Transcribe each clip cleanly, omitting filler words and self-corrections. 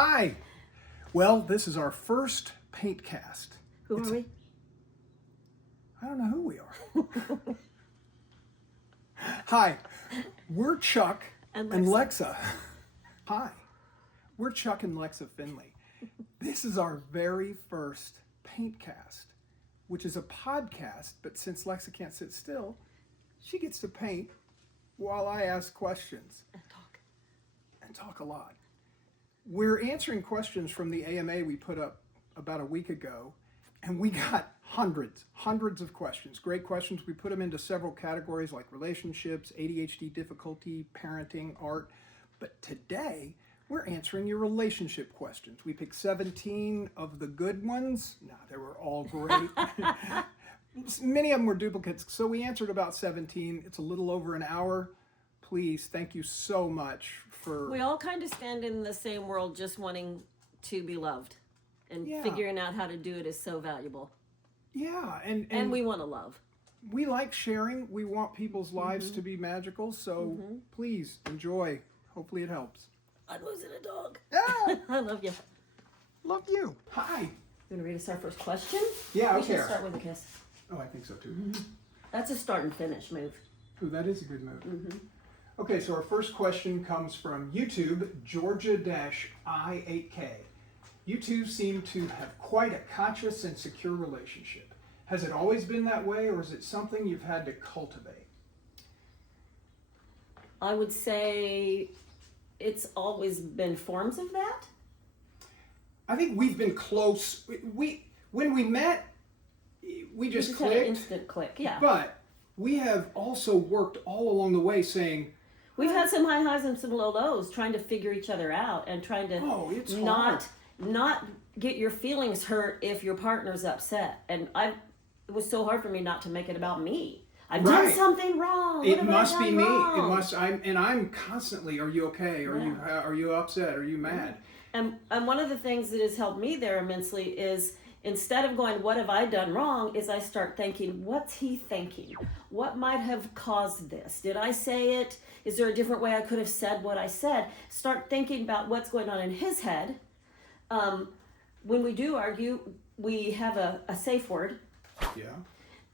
Hi. Well, this is our first paint cast. Who are we? I don't know who we are. Hi, we're Chuck and Lexa. Hi, we're Chuck and Lexa Finley. This is our very first paint cast, which is a podcast, but since Lexa can't sit still, she gets to paint while I ask questions. And talk a lot. We're answering questions from the AMA we put up about a week ago, and we got hundreds of questions. Great questions. We put them into several categories like relationships, ADHD difficulty, parenting, art. But today, we're answering your relationship questions. We picked 17 of the good ones. No, they were all great. Many of them were duplicates, so we answered about 17. It's a little over an hour. Please, thank you so much for... We all kind of stand in the same world just wanting to be loved. And figuring out how to do it is so valuable. Yeah, and we want to love. We like sharing. We want people's lives to be magical, so please enjoy. Hopefully it helps. I'm losing a dog. Ah! I love you. Love you. Hi. You want to read us our first question? Yeah, we okay. should start with a kiss. Oh, I think so too. That's a start and finish move. Ooh, that is a good move. Okay, so our first question comes from YouTube, Georgia-I8K. You two seem to have quite a conscious and secure relationship. Has it always been that way, or is it something you've had to cultivate? I would say it's always been forms of that. I think we've been close. When we met, we just clicked. Had an instant click, yeah. But we have also worked all along the way saying... We've had some high highs and some low lows, trying to figure each other out and trying to not get your feelings hurt if your partner's upset. And it was so hard for me not to make it about me. I've done something wrong. It must be me. It must. I'm constantly. Are you okay? Are you upset? Are you mad? And one of the things that has helped me there immensely is instead of going, what have I done wrong? Is I start thinking, what's he thinking? What might have caused this? Did I say it? Is there a different way I could have said what I said? Start thinking about what's going on in his head. When we do argue, we have a safe word. Yeah.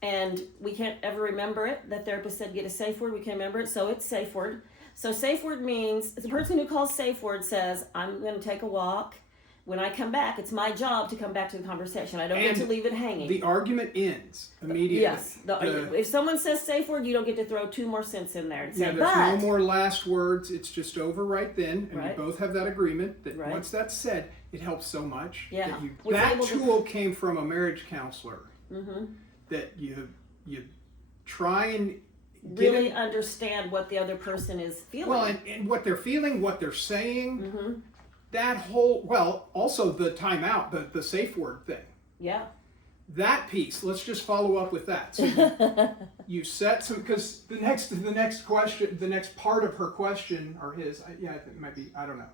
And we can't ever remember it. The therapist said get a safe word. We can't remember it, so it's safe word. So safe word means the person who calls safe word says, I'm going to take a walk. When I come back, it's my job to come back to the conversation. I don't get to leave it hanging. The argument ends immediately. Yes. If someone says safe word, you don't get to throw two more cents in there and say, there's no more last words. It's just over right then. And we both have that agreement that once that's said, it helps so much. Yeah. That tool came from a marriage counselor. That you try and really understand what the other person is feeling. Well, and what they're feeling, what they're saying. That whole, also the timeout, the safe word thing. Yeah. That piece, let's just follow up with that. So you set some, because the next question, the next part of her question, or his, I think it might be, I don't know.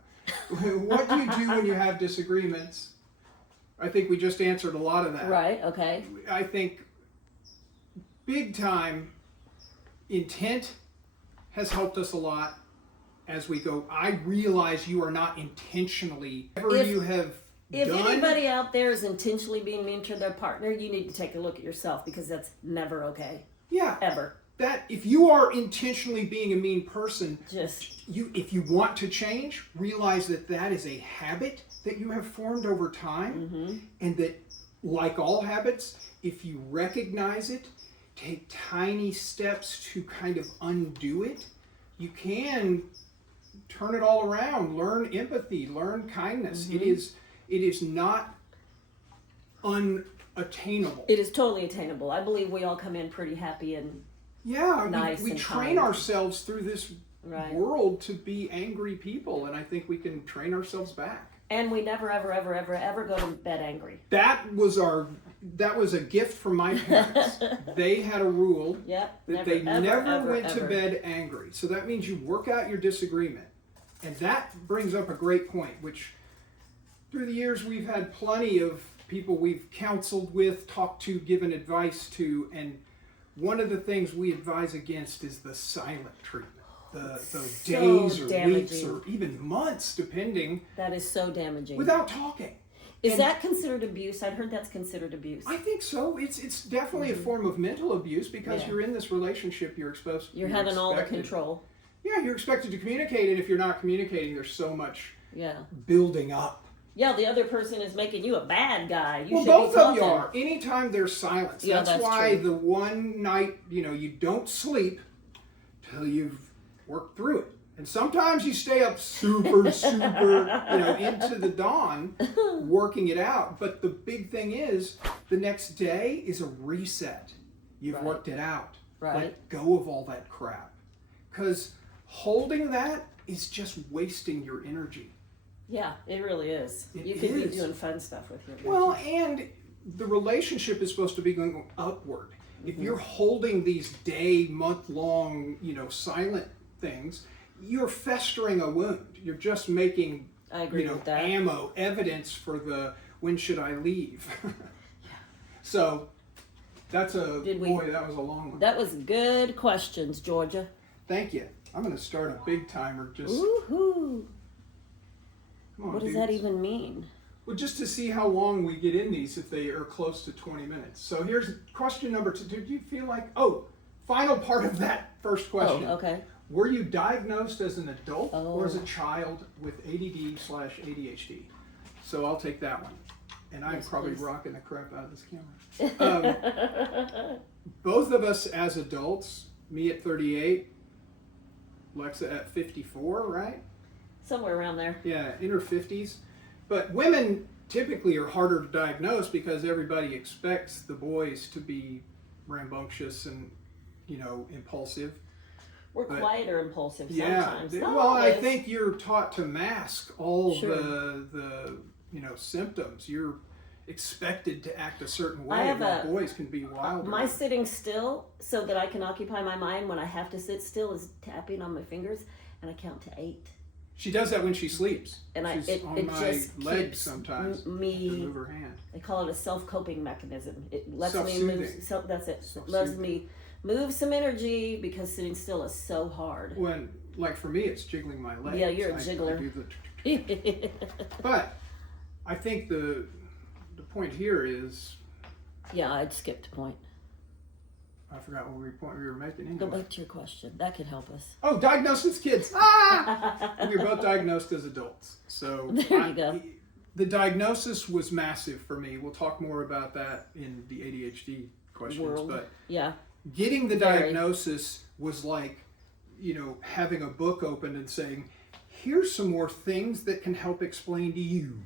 What do you do when you have disagreements? I think we just answered a lot of that. Right, okay. I think big time intent has helped us a lot. As we go, I realize you are not intentionally. If anybody out there is intentionally being mean to their partner, you need to take a look at yourself because that's never okay. Yeah. Ever. That if you are intentionally being a mean person, if you want to change, realize that is a habit that you have formed over time, and that, like all habits, if you recognize it, take tiny steps to kind of undo it, you can turn it all around. Learn empathy, learn kindness. It is not unattainable. It is totally attainable. I believe we all come in pretty happy and nice. We train ourselves through this world to be angry people, and I think we can train ourselves back. And we never, ever, ever, ever, ever go to bed angry. That was a gift from my parents. They had a rule that they never went to bed angry. So that means you work out your disagreement. And that brings up a great point, which through the years we've had plenty of people we've counseled with, talked to, given advice to, and one of the things we advise against is the silent treatment. the So days or weeks damaging. or even months, depending, That is so damaging. without talking. Is And that considered abuse? I'd heard that's considered abuse. I think so. It's definitely a form of mental abuse because Yeah. you're in this relationship. You're You're having all the expected- control. Yeah, you're expected to communicate, and if you're not communicating, there's so much Yeah. building up. Yeah, the other person is making you a bad guy. You Well, should both be of you talking. are. Anytime there's silence, Yeah, that's that's why true. the one night, you don't sleep till you've worked through it. And sometimes you stay up super, into the dawn working it out. But the big thing is, the next day is a reset. You've Right. worked it out. Right. Let go of all that crap. Because holding that is just wasting your energy. Yeah, it really is. It You could be is. doing fun stuff with your Well, and the relationship is supposed to be going upward. If you're holding these month-long, silent things, you're festering a wound. You're just making, I agree with that. ammo, evidence for the when should I leave. So that's that was a long one. That was good questions, Georgia. Thank you. I'm going to start a big timer. Just Woohoo! come on, What does that dudes. even mean? Well, just to see how long we get in these, if they are close to 20 minutes. So here's question number 2. Did you feel like, final part of that first question. Oh, okay. Were you diagnosed as an adult or as a Oh. child with ADD/ADHD? So I'll take that one. And I'm Yes, probably please. rocking the crap out of this camera. Both of us as adults, me at 38, Lexa at 54, right? Somewhere around there. Yeah, in her 50s. But women typically are harder to diagnose because everybody expects the boys to be rambunctious and, impulsive. We're But- quieter, impulsive Yeah. sometimes. Not Well, I always. think you're taught to mask all Sure. the symptoms. You're expected to act a certain way. I have while boys can be wilder. My sitting still so that I can occupy my mind when I have to sit still is tapping on my fingers, and I count to 8. She does that when she sleeps. And She's it on my just legs keeps sometimes. me. To move her hand. They call it a self-coping mechanism. It lets me Self-soothing. move. That's it. Lets Self-soothing. me move some energy because sitting still is so hard. When, like for me, it's jiggling my legs. Yeah, you're a I jiggler. do but I think the point here is, Yeah, I'd skipped a point. I forgot what point we were making Go anyway. back to your question. That could help us. Oh, diagnosis kids. Ah! We were both diagnosed as adults. So There you go. The diagnosis was massive for me. We'll talk more about that in the ADHD questions. World. But Yeah. getting the Very. diagnosis was like, having a book open and saying, here's some more things that can help explain to you.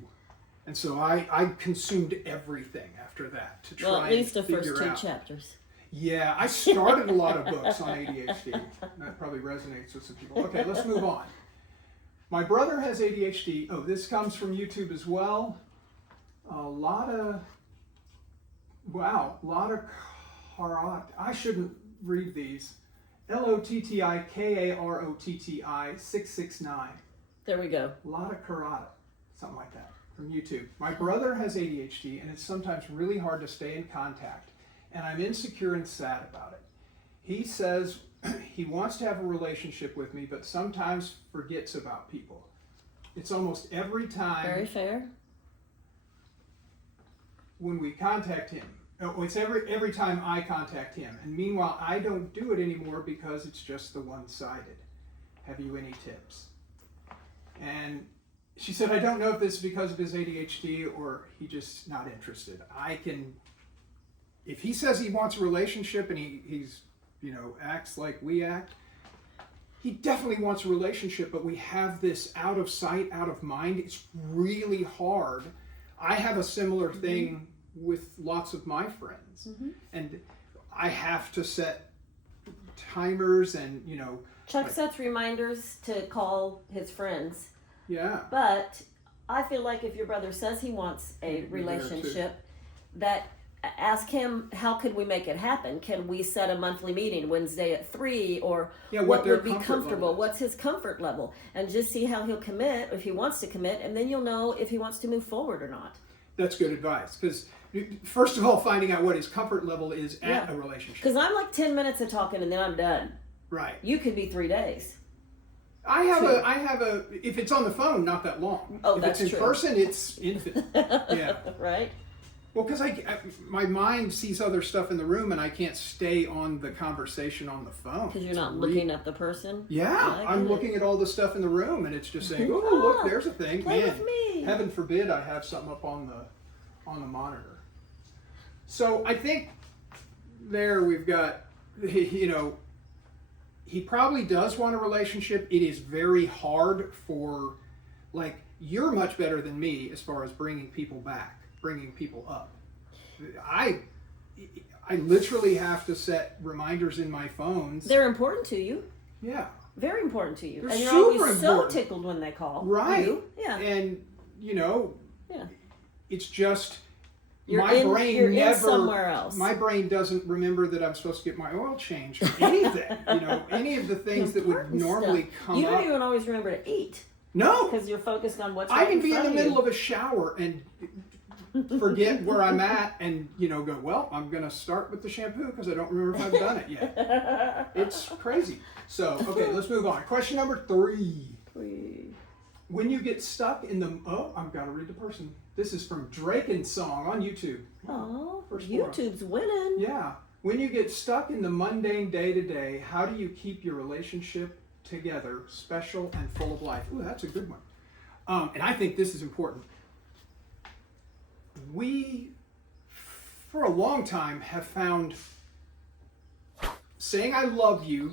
And so I consumed everything after that to try Well, at least the and figure first 2 out. chapters. Yeah, I started a lot of books on ADHD. That probably resonates with some people. Okay, let's move on. My brother has ADHD. Oh, this comes from YouTube as well. A lot of karate. I shouldn't read these. LOTTIKAROTTI 669. There we go. A lot of karate. Something like that from YouTube. My brother has ADHD and it's sometimes really hard to stay in contact. And I'm insecure and sad about it. He says he wants to have a relationship with me, but sometimes forgets about people. It's almost every time Very fair. when we contact him. Oh, it's every time I contact him. And meanwhile, I don't do it anymore because it's just the one-sided. Have you any tips? And she said, I don't know if this is because of his ADHD or he just not interested. If he says he wants a relationship and he's acts like we act, he definitely wants a relationship, but we have this out of sight, out of mind. It's really hard. I have a similar thing with lots of my friends. And I have to set timers and, Chuck sets reminders to call his friends. yeah. But I feel like if your brother says he wants a Be there, relationship, that ask him, how could we make it happen? Can we set a monthly meeting Wednesday at 3, or Yeah, what their would be comfort comfortable? level is. What's his comfort level? And just see how he'll commit, if he wants to commit, and then you'll know if he wants to move forward or not. That's good advice. Because first of all, finding out what his comfort level is at Yeah. a relationship. Because I'm like 10 minutes of talking and then I'm done. Right. You could be 3 days. I have a, if it's on the phone, not that long. Oh, if that's it's in true. person, it's infinite. Yeah. Right? Well, because my mind sees other stuff in the room and I can't stay on the conversation on the phone. Because you're not looking at the person? Yeah, I'm looking at all the stuff in the room and it's just saying, oh, look, there's a thing. Play Man, with me. heaven forbid I have something up on the monitor. So I think there we've got, you know, he probably does want a relationship. It is very hard for, like, you're much better than me as far as bringing people back, bringing people up. I literally have to set reminders in my phones. They're important to you. Yeah. Very important to you. They're and you're super always so important. tickled when they call. Right. You. Yeah. And, you know, Yeah. it's just You're my brain you're never, in somewhere else. my brain doesn't remember that I'm supposed to get my oil changed or anything. You know, any of the things that would Important normally stuff. come You don't up. even always remember to eat No. because you're focused on what's I right can be in front the of middle of a shower and forget where I'm at and, you know, go, well, I'm going to start with the shampoo because I don't remember if I've done it yet. It's crazy. So, okay, let's move on. Question number 3. When you get stuck in the, I've got to read the person. This is from Drake and Song on YouTube. Oh, First forum. YouTube's winning. Yeah. When you get stuck in the mundane day-to-day, how do you keep your relationship together, special and full of life? Ooh, that's a good one. And I think this is important. We, for a long time, have found saying I love you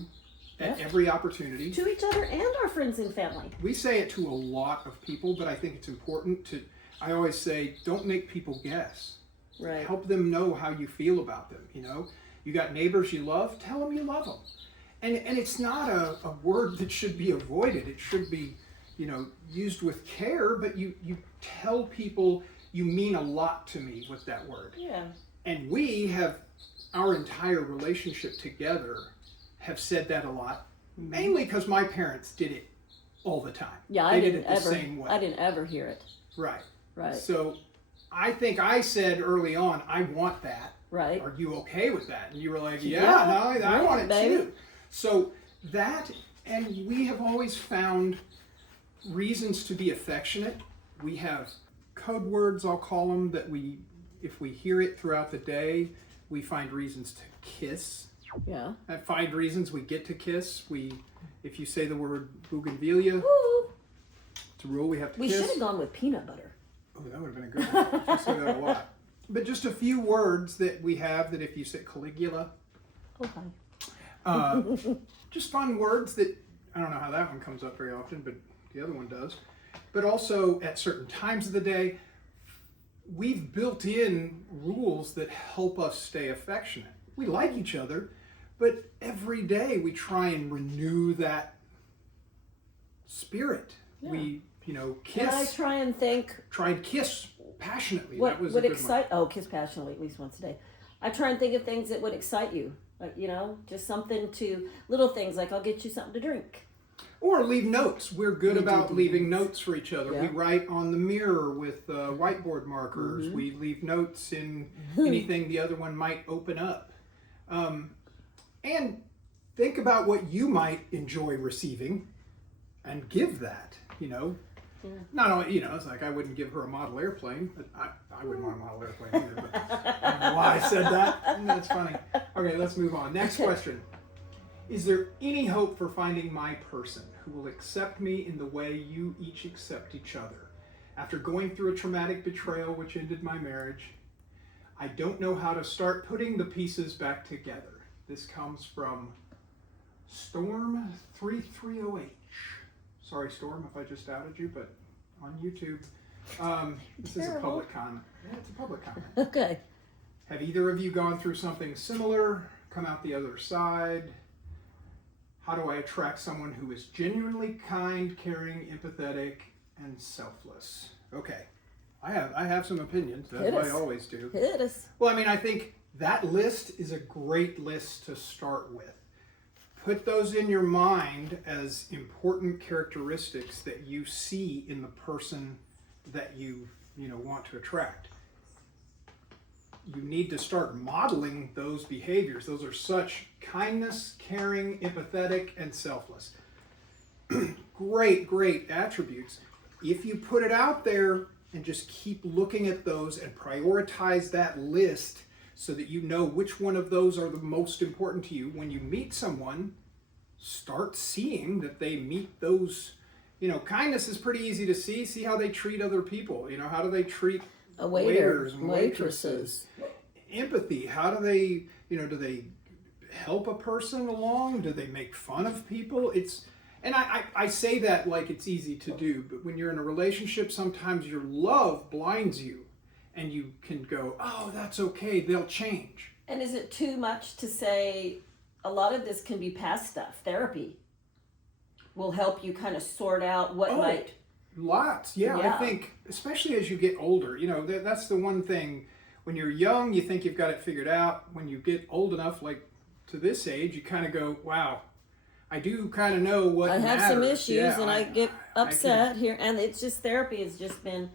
at every opportunity. To each other and our friends and family. We say it to a lot of people, but I think it's important to, I always say, don't make people guess. Right. Help them know how you feel about them, you know? You got neighbors you love, tell them you love them. And it's not a word that should be avoided. It should be, you know, used with care, but you tell people you mean a lot to me with that word. Yeah. And we have, our entire relationship together, have said that a lot, mainly because my parents did it all the time. Yeah, they I did didn't it the ever. same way. I didn't ever hear it. Right. Right. So I think I said early on, I want that. Right. Are you okay with that? And you were like, Yeah, no, I want it baby. too. So that, and we have always found reasons to be affectionate. We have code words, I'll call them, that we, if we hear it throughout the day, we find reasons to kiss. Yeah. And find reasons we get to kiss. If you say the word bougainvillea, Woo. it's a rule we have to We kiss. should have gone with peanut butter. Oh, that would have been a good one. You say that a lot. But just a few words that we have that if you say Caligula, Okay. just fun words that, I don't know how that one comes up very often, but the other one does. But also at certain times of the day, we've built in rules that help us stay affectionate. We like each other, but every day we try and renew that spirit. Yeah. We, you know, kiss. And I try and think Try and kiss passionately. what That was would a good excite. Oh, kiss passionately at least once a day. I try and think of things that would excite you. Like, you know, just something to little things like I'll get you something to drink. Or leave notes. We're good We about do leaving notes for each other. Yeah. We write on the mirror with whiteboard markers. Mm-hmm. We leave notes in anything the other one might open up. And think about what you might enjoy receiving and give that, you know. Yeah. Not only, you know, it's like I wouldn't give her a model airplane, but I wouldn't want a model airplane either. But I don't know why I said that. That's funny. Okay, let's move on. Next question. Is there any hope for finding my person who will accept me in the way you each accept each other? After going through a traumatic betrayal which ended my marriage, I don't know how to start putting the pieces back together. This comes from Storm330H. Sorry, Storm, if I just outed you, but on YouTube. This is a public comment. Yeah, it's a public comment. Okay. Have either of you gone through something similar, come out the other side? How do I attract someone who is genuinely kind, caring, empathetic, and selfless? Okay, I have some opinions. That's Hit what us. I always do. Hit us. Well, I mean, I think that list is a great list to start with. Put those in your mind as important characteristics that you see in the person that you want to attract. You need to start modeling those behaviors. Those are such kindness, caring, empathetic, and selfless. great attributes. If you put it out there and just keep looking at those and prioritize that list so that you know which one of those are the most important to you, when you meet someone, start seeing that they meet those. Kindness is pretty easy to see. See how they treat other people. How do they treat waiters and waitresses? Empathy. How do they, do they help a person along? Do they make fun of people? And I say that like it's easy to do, but when you're in a relationship, sometimes your love blinds you and you can go, oh, that's okay, they'll change. And is it too much to say a lot of this can be past stuff? Therapy will help you kind of sort out what might... Lots, yeah. I think, especially as you get older, that's the one thing. When you're young, you think you've got it figured out. When you get old enough, like to this age, you kind of go, wow, I do kind of know what I have matters. Some issues and I get upset here. And it's just, therapy has just been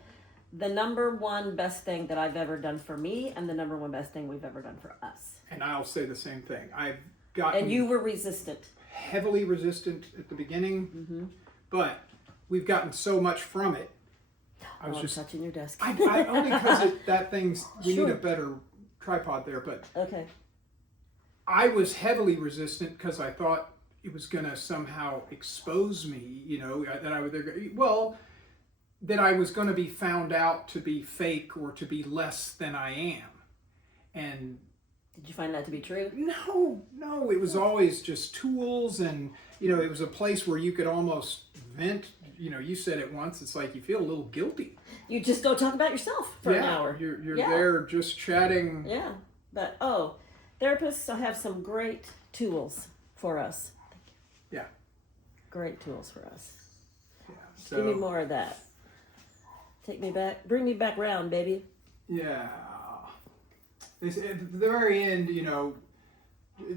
the number one best thing that I've ever done for me and the number one best thing we've ever done for us. And I'll say the same thing. I've gotten... And you were resistant. Heavily resistant at the beginning, but we've gotten so much from it. I was just touching your desk. I only because that thing's... We need a better tripod there, but... Okay. I was heavily resistant because I thought it was going to somehow expose me, that I would... that I was going to be found out to be fake or to be less than I am. And... Did you find that to be true? No. It was always just tools, and it was a place where you could almost vent. You said it once. It's like you feel a little guilty. You just go talk about yourself for an hour. You're there just chatting. Yeah, but therapists have some great tools for us. Thank you. Yeah. Great tools for us. Yeah. So, give me more of that. Take me back. Bring me back round, baby. Yeah. At the very end,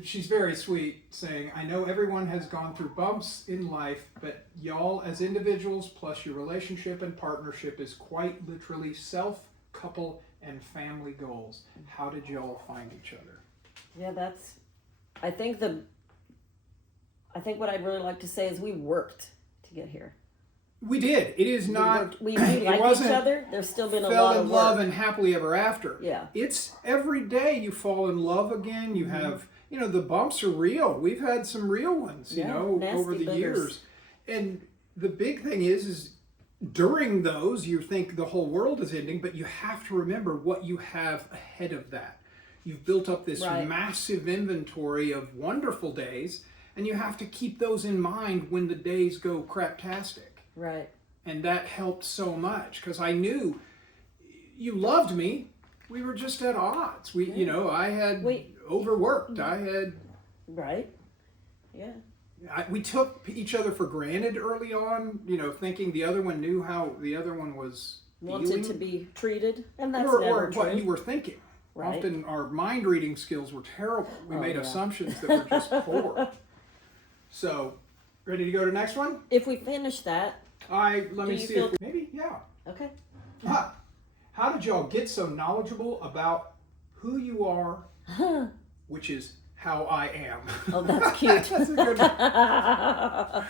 she's very sweet, saying, I know everyone has gone through bumps in life, but y'all as individuals, plus your relationship and partnership is quite literally self, couple, and family goals. How did y'all find each other? Yeah, I think what I'd really like to say is we worked to get here. We did. It is not... We like each other. There's still been a lot of work. Fell in love and happily ever after. Yeah. It's every day you fall in love again. You have... the bumps are real. We've had some real ones, over the years. And the big thing is during those, you think the whole world is ending, but you have to remember what you have ahead of that. You've built up this massive inventory of wonderful days, and you have to keep those in mind when the days go craptastic. Right. And that helped so much because I knew you loved me. We were just at odds. I had overworked. I had... Right. Yeah. We took each other for granted early on, thinking the other one knew how the other one was wanted feeling. To be treated. And that's or never true. What you were thinking. Right. Often our mind reading skills were terrible. We made assumptions that were just poor. So, ready to go to the next one? If we finish that... let me see. Maybe, yeah. Okay. How did y'all get so knowledgeable about who you are, which is how I am? Oh, that's cute. That's a good one.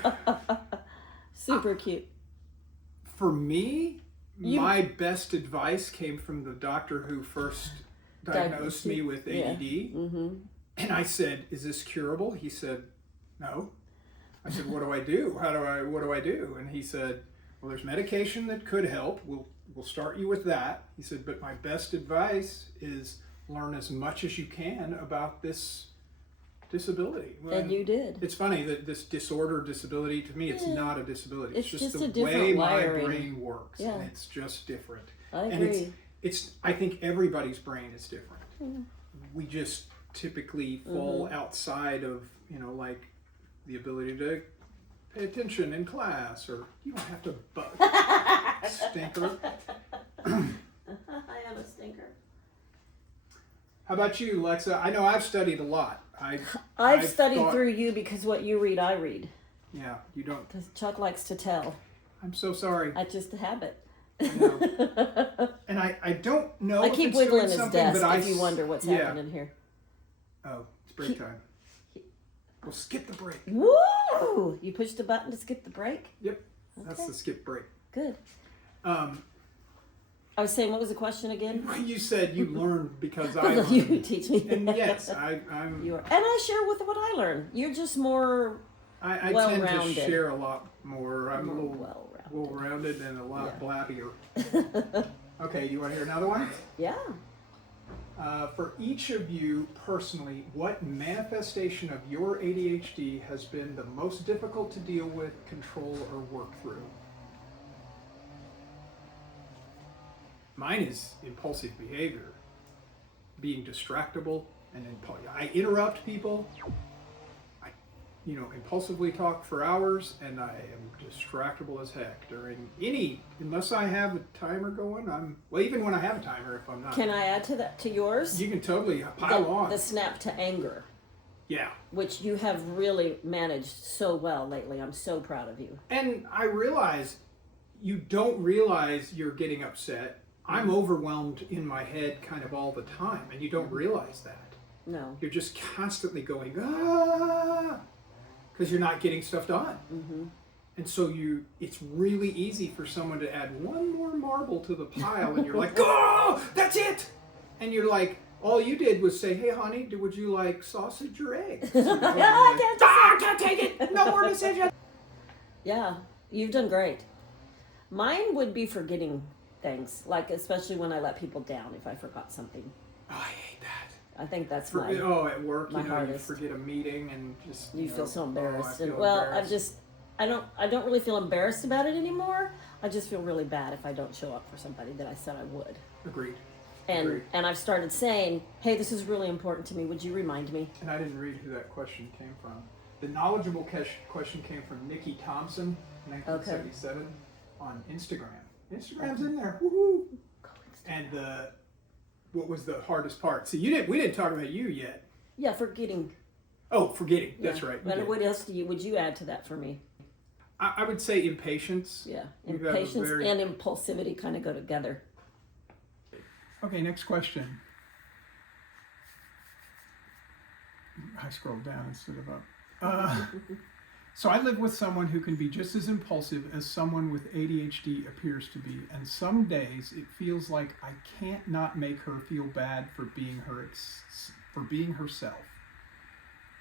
Super cute. For me, my best advice came from the doctor who first diagnosed me with ADD. Yeah. Mm-hmm. And I said, is this curable? He said, no. I said, what do I do? What do I do? And he said, well, there's medication that could help. We'll start you with that. He said, but my best advice is learn as much as you can about this disability. And you did. It's funny that this disability, to me, it's not a disability. It's just the a different way wiring. My brain works. Yeah. And it's just different. I agree. And it's I think everybody's brain is different. Mm. We just typically fall outside of, like the ability to pay attention in class, or you don't have to bug. Stinker. I am a stinker. How about you, Lexa? I know I've studied a lot. I've studied through you because what you read, I read. Yeah, you don't. Because Chuck likes to tell. I'm so sorry. That's just a habit. I know. And I don't know. I keep wiggling his desk but if you wonder what's happening here. Oh, it's break time. We'll skip the break. Woo! Oh, you pushed the button to skip the break? Yep, that's the skip break. Good. I was saying, what was the question again? You said you learned because I learned. You teach me. And yes, I'm. And I share with what I learn. You're just more I well-rounded. tend to share a lot more. I'm a little well-rounded. well-rounded and a lot blabbier. Okay, you want to hear another one? Yeah. For each of you personally, what manifestation of your ADHD has been the most difficult to deal with, control, or work through? Mine is impulsive behavior, being distractible, and I interrupt people. I, impulsively talk for hours, and I am distractible as heck during unless I have a timer going. Even when I have a timer, if I'm not. Can I add to yours? You can totally pile on. The snap to anger. Yeah. Which you have really managed so well lately. I'm so proud of you. And I realize you don't realize you're getting upset. I'm overwhelmed in my head kind of all the time, and you don't realize that. No. You're just constantly going, because you're not getting stuff done. Mm-hmm. And so it's really easy for someone to add one more marble to the pile, and you're like, oh, that's it! And you're like, all you did was say, hey, honey, would you like sausage or eggs? I can't take it! No more decision! Yeah, you've done great. Mine would be forgetting things, like especially when I let people down if I forgot something. Oh, I hate that. I think that's at work, you hardest. forget a meeting and just you feel so embarrassed. Embarrassed. I don't really feel embarrassed about it anymore. I just feel really bad if I don't show up for somebody that I said I would. Agreed. And I've started saying, hey, this is really important to me. Would you remind me? And I didn't read who that question came from. The knowledgeable question came from Nikki Thompson, 1977, on Instagram. Instagram's in there. Woohoo! And what was the hardest part? See, we didn't talk about you yet. Yeah, forgetting. Oh, forgetting. That's right. But what else would you add to that for me? I would say impatience. Yeah, impatience and impulsivity kind of go together. Okay, next question. I scrolled down instead of up. So I live with someone who can be just as impulsive as someone with ADHD appears to be, and some days it feels like I can't not make her feel bad for being herself.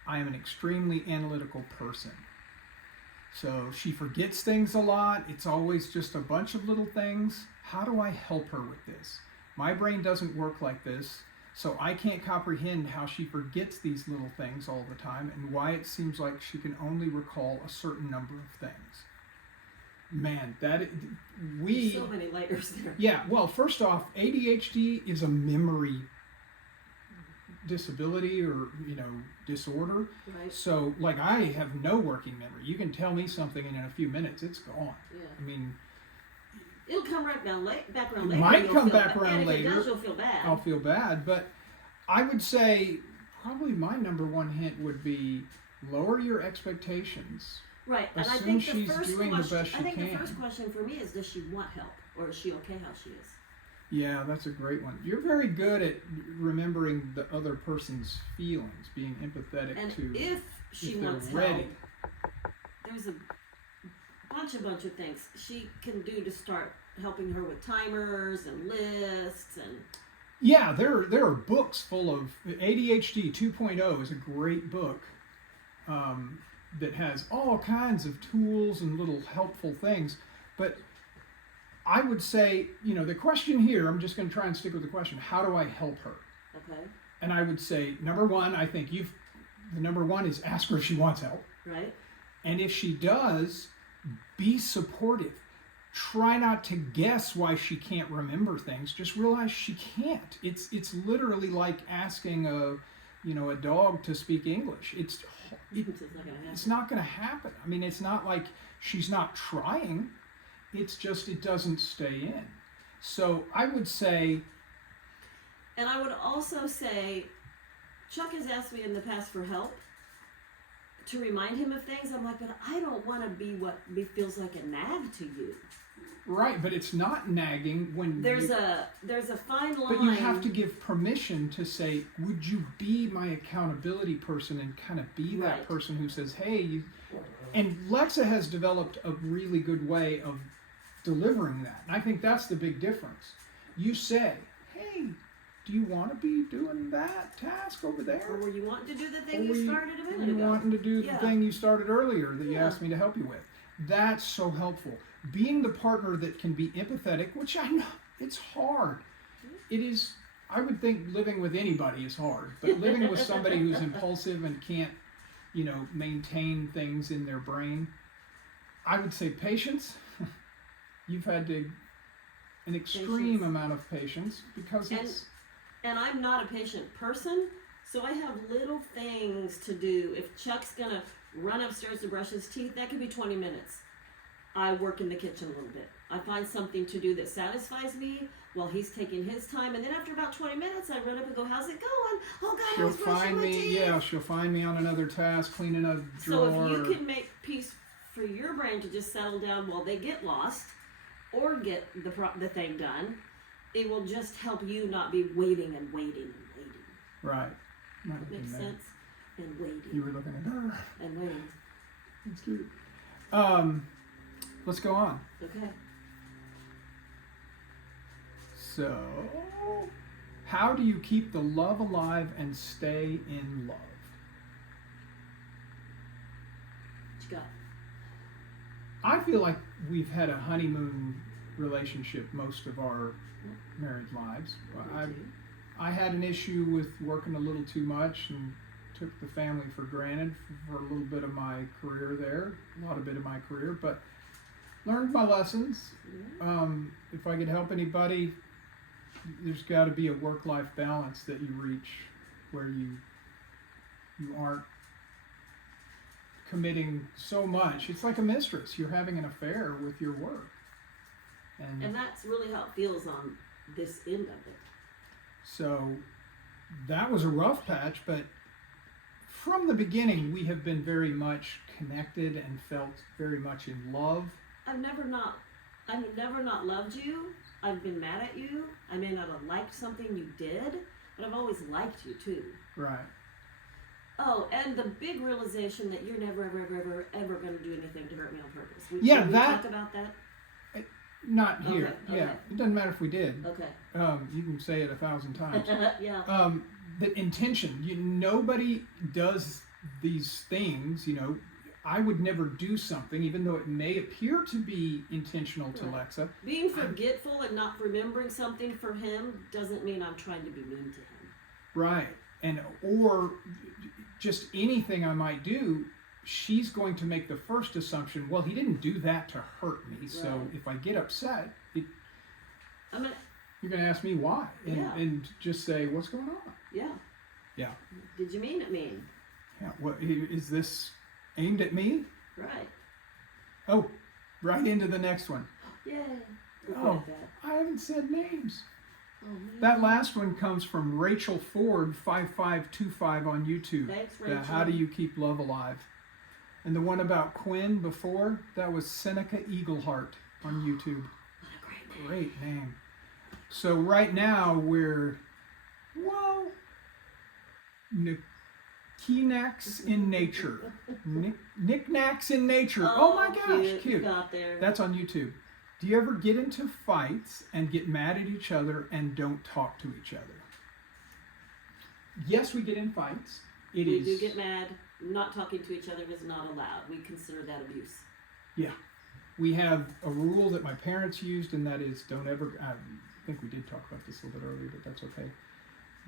I am an extremely analytical person. So she forgets things a lot. It's always just a bunch of little things. How do I help her with this? My brain doesn't work like this. So I can't comprehend how she forgets these little things all the time and why it seems like she can only recall a certain number of things. Man, so many layers there. Yeah, well, first off, ADHD is a memory disability or, disorder. Right. So, I have no working memory. You can tell me something and in a few minutes it's gone. Yeah. I mean, it'll come back around later. It might come back around later. If it does, you'll feel bad. I'll feel bad, but I would say probably my number one hint would be lower your expectations. Right, and I think the first question for me is, does she want help, or is she okay how she is? Yeah, that's a great one. You're very good at remembering the other person's feelings, being empathetic and if she wants ready. Help, there's a bunch of things she can do to start helping her with timers and lists and. Yeah, there are books full of ADHD 2.0 is a great book that has all kinds of tools and little helpful things. But I would say, the question here, I'm just going to try and stick with the question, how do I help her? Okay. And I would say, number one, I think the number one is ask her if she wants help. Right. And if she does, be supportive. Try not to guess why she can't remember things. Just realize she can't. It's literally like asking a dog to speak English. It's not going to happen. I mean, it's not like she's not trying. It's just it doesn't stay in. So I would say. And I would also say, Chuck has asked me in the past for help to remind him of things. I'm like, but I don't want to be what feels like a nag to you. Right, but it's not nagging when there's a fine line. But you have to give permission to say, would you be my accountability person and kind of be that person who says, hey, And Lexa has developed a really good way of delivering that. And I think that's the big difference. You say, hey, do you want to be doing that task over there? Or were you wanting to do the thing you started a minute you ago? wanting to do the thing you started earlier that you asked me to help you with? That's so helpful. Being the partner that can be empathetic, which I know, it's hard. It is, I would think living with anybody is hard, but living with somebody who's impulsive and can't, maintain things in their brain, I would say patience. You've had an extreme amount of patience because And I'm not a patient person, so I have little things to do. If Chuck's gonna run upstairs to brush his teeth, that could be 20 minutes. I work in the kitchen a little bit. I find something to do that satisfies me while he's taking his time, and then after about 20 minutes, I run up and go, "How's it going?" "Oh God, I was brushing my teeth." She'll find me on another task, cleaning a drawer. So if you can make peace for your brain to just settle down while they get lost, or get the thing done, it will just help you not be waiting and waiting and waiting. Right. Makes sense? And waiting. You were looking at her. And waiting. That's cute. Let's go on. Okay. So, how do you keep the love alive and stay in love? What you got? I feel like we've had a honeymoon relationship most of our married lives. I had an issue with working a little too much and took the family for granted for a little bit of my career there, a lot of bit of my career, but learned my lessons. If I could help anybody, there's got to be a work-life balance that you reach where you aren't committing so much. It's like a mistress. You're having an affair with your work. And that's really how it feels on this end of it. So that was a rough patch, but from the beginning, we have been very much connected and felt very much in love. I've never not loved you. I've been mad at you. I may not have liked something you did, but I've always liked you too. Right. Oh, and the big realization that you're never, ever going to do anything to hurt me on purpose. Did we talk about that? Not here. Okay. Yeah. It doesn't matter if we did. Okay. You can say it 1,000 times. Yeah. The intention. Nobody does these things. I would never do something, even though it may appear to be intentional to Lexa. Being forgetful and not remembering something for him doesn't mean I'm trying to be mean to him. Right. Or just anything I might do, she's going to make the first assumption, well, he didn't do that to hurt me, so if I get upset, you're going to ask me why, and just say, what's going on? Yeah. Yeah. Did you mean it mean? Yeah. What is this aimed at me? Right. Oh, right into the next one. Yay. Oh, I haven't said names. Oh, man. That last one comes from Rachel Ford 5525 on YouTube. Thanks, Rachel. How do you keep love alive? And the one about Quinn before, that was Seneca Eagleheart on YouTube. What a great name. So right now we're, knickknacks in nature. Knickknacks in nature. Oh my gosh, cute. Got there. That's on YouTube. Do you ever get into fights and get mad at each other and don't talk to each other? Yes, we get in fights. We do get mad. Not talking to each other is not allowed. We consider that abuse. Yeah. We have a rule that my parents used, and that is don't ever, I think we did talk about this a little bit earlier, but that's okay.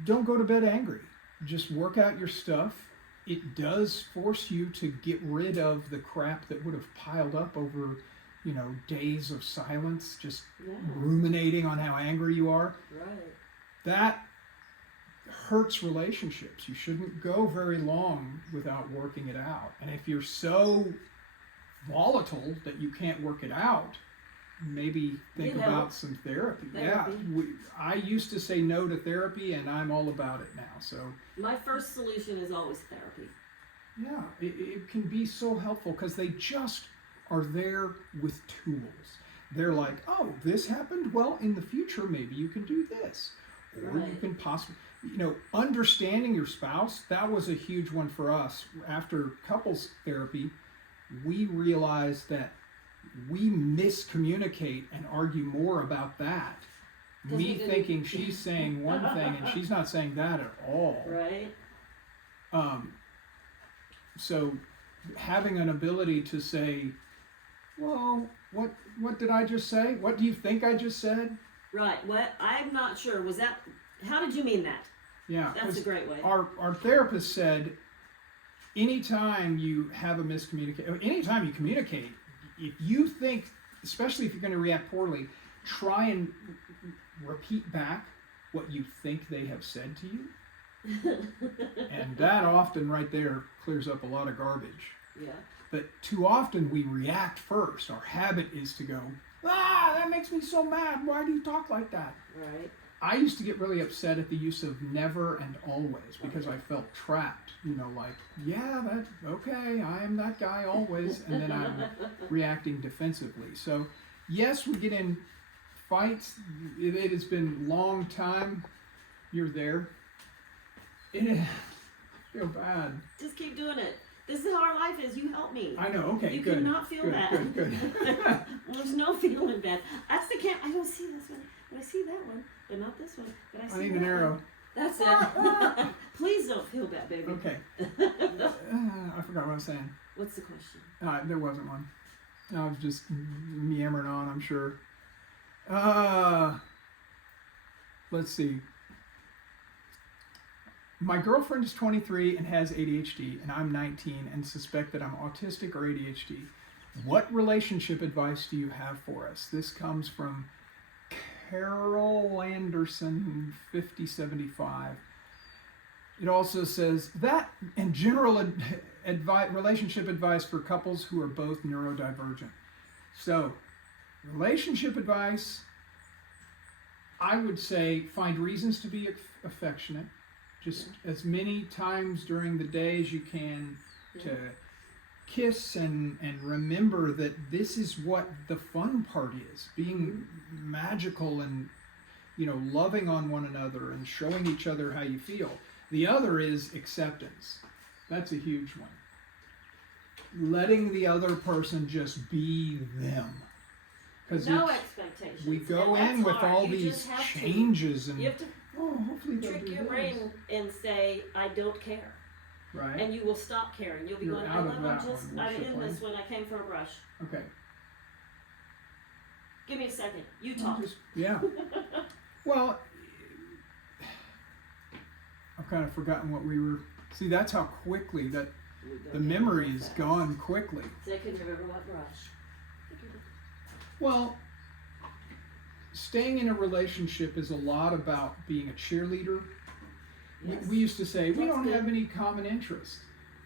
Don't go to bed angry. Just work out your stuff. It does force you to get rid of the crap that would have piled up over, days of silence, just ruminating on how angry you are. Right. That hurts relationships. You shouldn't go very long without working it out. And if you're so volatile that you can't work it out, maybe think about some therapy. Yeah, I used to say no to therapy, and I'm all about it now. So my first solution is always therapy. Yeah, it can be so helpful because they just are there with tools. They're like, oh, this happened? Well, in the future, maybe you can do this. Or you can possibly, understanding your spouse, that was a huge one for us. After couples therapy, we realize that we miscommunicate and argue more about that. Me thinking she's saying one thing and she's not saying that at all. Right. So having an ability to say, well, what did I just say? What do you think I just said? Right. What? I'm not sure. Was that? How did you mean that? Yeah. That's a great way. Our therapist said, anytime you have a miscommunication, anytime you communicate, if you think, especially if you're going to react poorly, try and repeat back what you think they have said to you. And that often right there clears up a lot of garbage. Yeah. But too often we react first. Our habit is to go, that makes me so mad. Why do you talk like that? Right. I used to get really upset at the use of never and always because I felt trapped. Like, okay, I am that guy always. And then I'm reacting defensively. So, yes, we get in fights. It has been a long time. You're there. I feel bad. Just keep doing it. This is how our life is. You help me. I know. Okay, you good. You cannot feel bad. Good. Well, there's no feeling bad. That's the camp. I don't see this one. But I see that one, but not this one. But I need an arrow. That's it. Please don't feel bad, baby. Okay. I forgot what I was saying. What's the question? There wasn't one. I was just yammering on, I'm sure. Let's see. My girlfriend is 23 and has ADHD, and I'm 19 and suspect that I'm autistic or ADHD. What relationship advice do you have for us? This comes from Carol Anderson, 5075. It also says that and general relationship advice for couples who are both neurodivergent. So, relationship advice, I would say find reasons to be affectionate. Just as many times during the day as you can to kiss and remember that this is what the fun part is. Being magical and, loving on one another and showing each other how you feel. The other is acceptance. That's a huge one. Letting the other person just be them. No expectations. We go in with all these changes and... hopefully trick your brain and say, I don't care. Right. And you will stop caring. You'll be going, I'm in this when I came for a brush. Okay. Give me a second. You talk. Well, I've kind of forgotten what we were... See, that's how quickly that the memory is gone quickly. So I couldn't remember what brush. Well, staying in a relationship is a lot about being a cheerleader. Yes. We used to say, we don't have any common interests.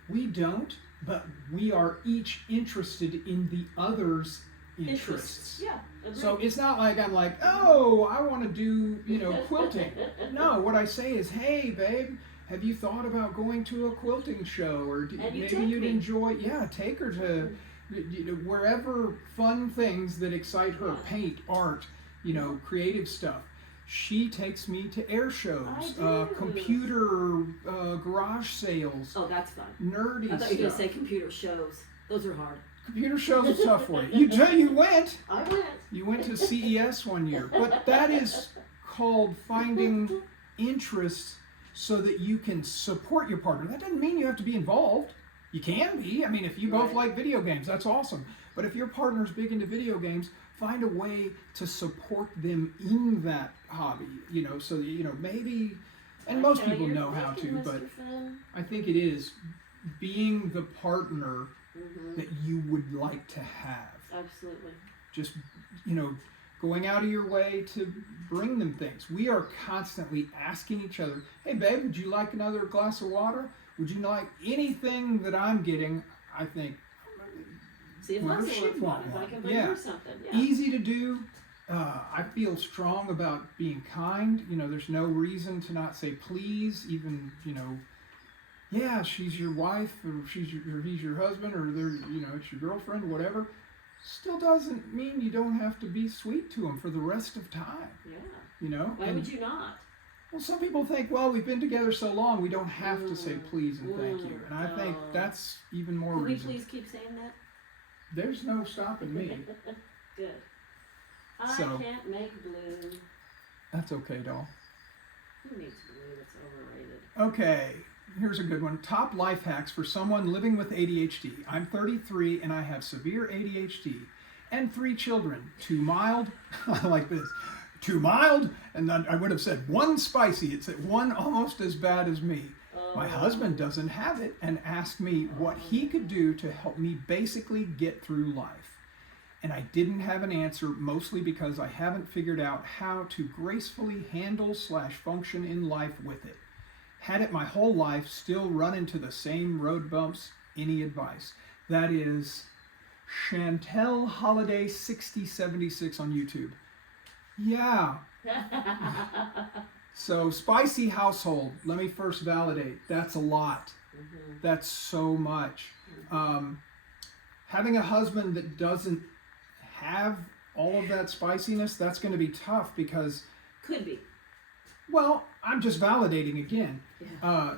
We don't, but we are each interested in the other's interests. Yeah. Agreed. So it's not like I'm like, oh, I want to do, quilting. No, what I say is, hey, babe, have you thought about going to a quilting show? Or maybe you'd enjoy, take her to wherever fun things that excite her, paint, art, creative stuff. She takes me to air shows, computer garage sales. Oh, that's fun. Nerdy stuff. I thought you were going to say computer shows. Those are hard. Computer shows are tough for you. You went. I went. You went to CES one year. But that is called finding interests so that you can support your partner. That doesn't mean you have to be involved. You can be. I mean, if you both like video games, that's awesome. But if your partner's big into video games, find a way to support them in that hobby, so that, maybe, and most people know how to, but I think it is being the partner that you would like to have. Absolutely. Just, going out of your way to bring them things. We are constantly asking each other, hey, babe, would you like another glass of water? Would you like anything that I'm getting? I think, see if Lexa wants one. I can bring her something. Yeah. Easy to do. I feel strong about being kind. There's no reason to not say please, even, she's your wife, or he's your husband, or it's your girlfriend, whatever. Still doesn't mean you don't have to be sweet to them for the rest of time. Yeah. Why would you not? Well, some people think, well, we've been together so long, we don't have to say please and thank you. And I think that's even more reason. Can we please keep saying that? There's no stopping me. Good. I So- can't make blue. That's okay, doll. Who needs blue? It's overrated. Okay, here's a good one. Top life hacks for someone living with ADHD. I'm 33 and I have severe ADHD and 3 children. 2 mild, I like this. 2 mild, and then I would have said 1 spicy. It said 1 almost as bad as me. My husband doesn't have it and asked me what he could do to help me basically get through life. And I didn't have an answer, mostly because I haven't figured out how to gracefully handle/function in life with it. Had it my whole life, still run into the same road bumps. Any advice? That is Chantel Holiday 6076 on YouTube. Yeah. So spicy household, let me first validate. That's a lot. That's so much. Having a husband that doesn't have all of that spiciness, that's going to be tough because... Could be. Well, I'm just validating again. Yeah.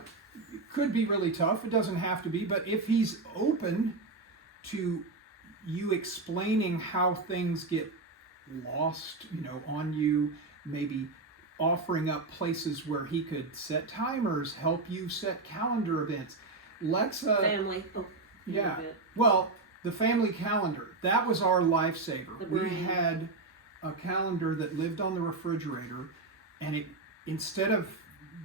Could be really tough. It doesn't have to be. But if he's open to you explaining how things get lost, on you, maybe offering up places where he could set timers, help you set calendar events. Lexa... Family. Oh, yeah. Well, the family calendar, that was our lifesaver. The We brain. had a calendar that lived on the refrigerator, and it, instead of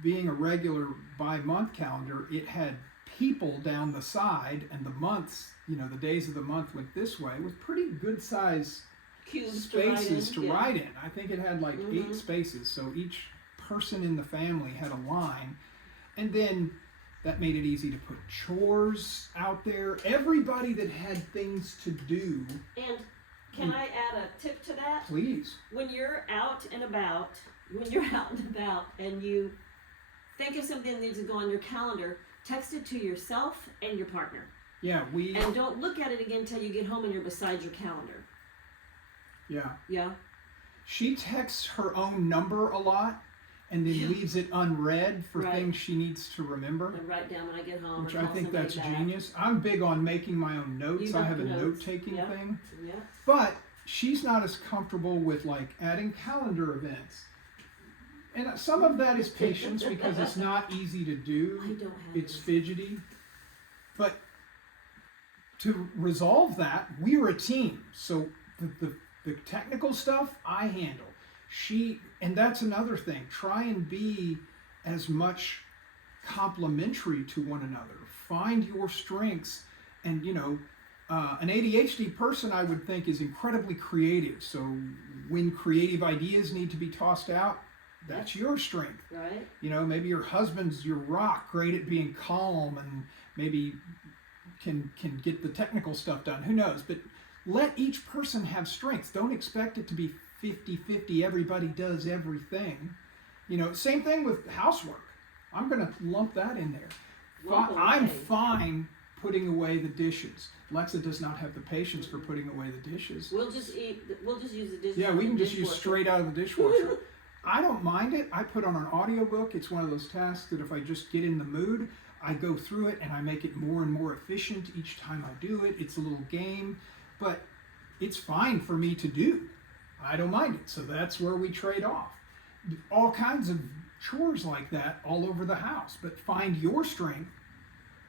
being a regular by-month calendar, it had people down the side, and the months, the days of the month went this way, with pretty good size Cubes spaces to yeah. write in. I think it had like 8 spaces, so each person in the family had a line, and then that made it easy to put chores out there. Everybody that had things to do. And can I add a tip to that? Please. When you're out and about, and you think of something that needs to go on your calendar, text it to yourself and your partner. Yeah, And don't look at it again until you get home and you're beside your calendar. Yeah. Yeah. She texts her own number a lot and then leaves it unread for things she needs to remember. And write down when I get home. Which or I call think that's somebody back. genius. I'm big on making my own notes. You I have a notes. note-taking Yeah. thing. Yeah. But she's not as comfortable with adding calendar events. And some of that is patience because it's not easy to do. I don't have It's it. fidgety. But to resolve that, we're a team. So the technical stuff I handle. And that's another thing. Try and be as much complementary to one another. Find your strengths. And, an ADHD person, I would think, is incredibly creative. So when creative ideas need to be tossed out, that's your strength. Right. Maybe your husband's your rock, great at being calm and maybe can get the technical stuff done. Who knows? But let each person have strengths. Don't expect it to be 50-50, everybody does everything. Same thing with housework. I'm going to lump that in there. I'm fine putting away the dishes. Lexa does not have the patience for putting away the dishes. We'll just use the dishwasher. Yeah, we can just use straight out of the dishwasher. I don't mind it. I put on an audiobook. It's one of those tasks that if I just get in the mood, I go through it and I make it more and more efficient each time I do it. It's a little game, but it's fine for me to do. I don't mind it. So that's where we trade off. All kinds of chores like that all over the house, but find your strength.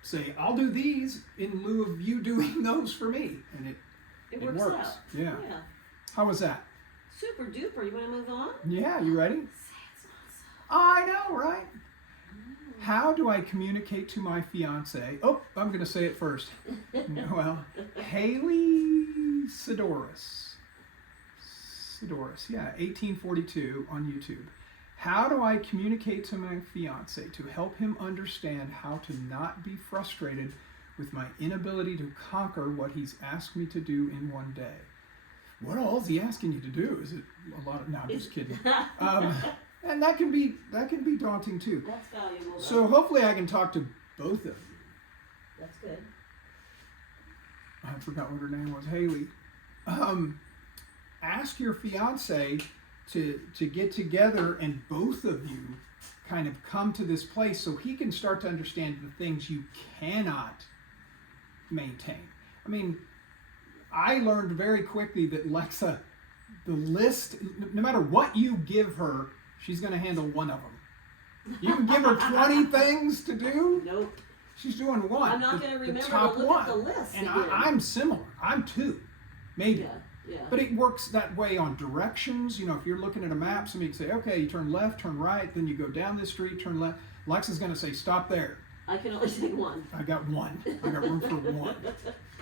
Say, I'll do these in lieu of you doing those for me. And it works works. out. Yeah. How was that? Super duper. You want to move on? Yeah, you ready? I know, right? How do I communicate to my fiance? Oh, I'm going to say it first. Well, Haley Sidoris, yeah, 1842 on YouTube. How do I communicate to my fiance to help him understand how to not be frustrated with my inability to conquer what he's asked me to do in one day? What all is he asking you to do? Is it a lot of... No, I'm just kidding. And that can be daunting too. That's valuable. So hopefully I can talk to both of you. That's good. I forgot what her name was. Haley. Ask your fiance to get together and both of you kind of come to this place so he can start to understand the things you cannot maintain. I mean, I learned very quickly that Lexa, the list, no matter what you give her, she's going to handle one of them. You can give her 20 things to do. Nope. She's doing one. I'm not going to remember top to look one. at the list. And again. I'm similar. I'm 2, maybe. Yeah. Yeah. But it works that way on directions. You know, if you're looking at a map, somebody can say, okay, you turn left, turn right, then you go down this street, turn left. Lexa's going to say, stop there. I can only take one. I got one. I got room for one.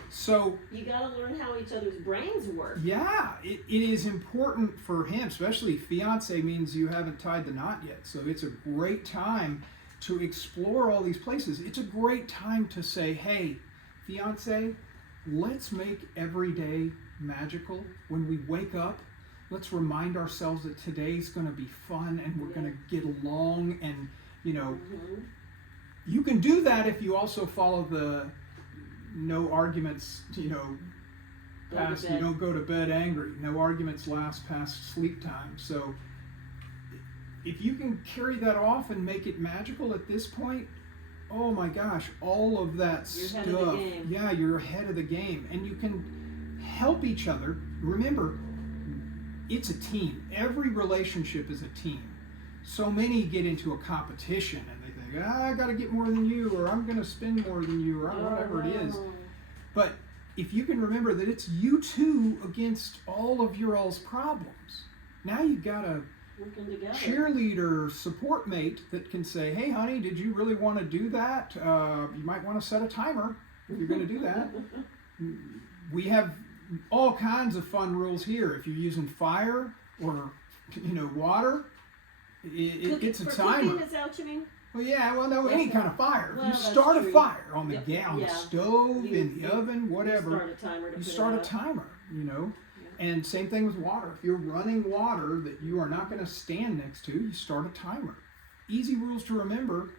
So you got to learn how each other's brains work. Yeah, it is important for him, especially fiance means you haven't tied the knot yet. So it's a great time to explore all these places. It's a great time to say, hey, fiance, let's make every day magical. When we wake up, let's remind ourselves that today's going to be fun and we're going to get along. And, you know, you can do that if you also follow the no arguments, you know, past, you don't go to bed angry. No arguments last past sleep time. So if you can carry that off and make it magical at this point, oh my gosh, all of that stuff. Yeah, you're ahead of the game. And you can help each other. Remember, it's a team. Every relationship is a team. So many get into a competition and they think, I got to get more than you, or I'm going to spend more than you, or whatever it is. But if you can remember that it's you two against all of your all's problems, now you've got a cheerleader support mate that can say, hey honey, did you really want to do that? You might want to set a timer if you're going to do that. We have all kinds of fun rules here. If you're using fire or, you know, water, it gets a timer. Cooking, is that what you mean? Well, yeah, well, no, any kind of fire. Well, you start a fire on the the stove, in the oven, whatever. You start a timer, you know. Yeah. And same thing with water. If you're running water that you are not going to stand next to, you start a timer. Easy rules to remember,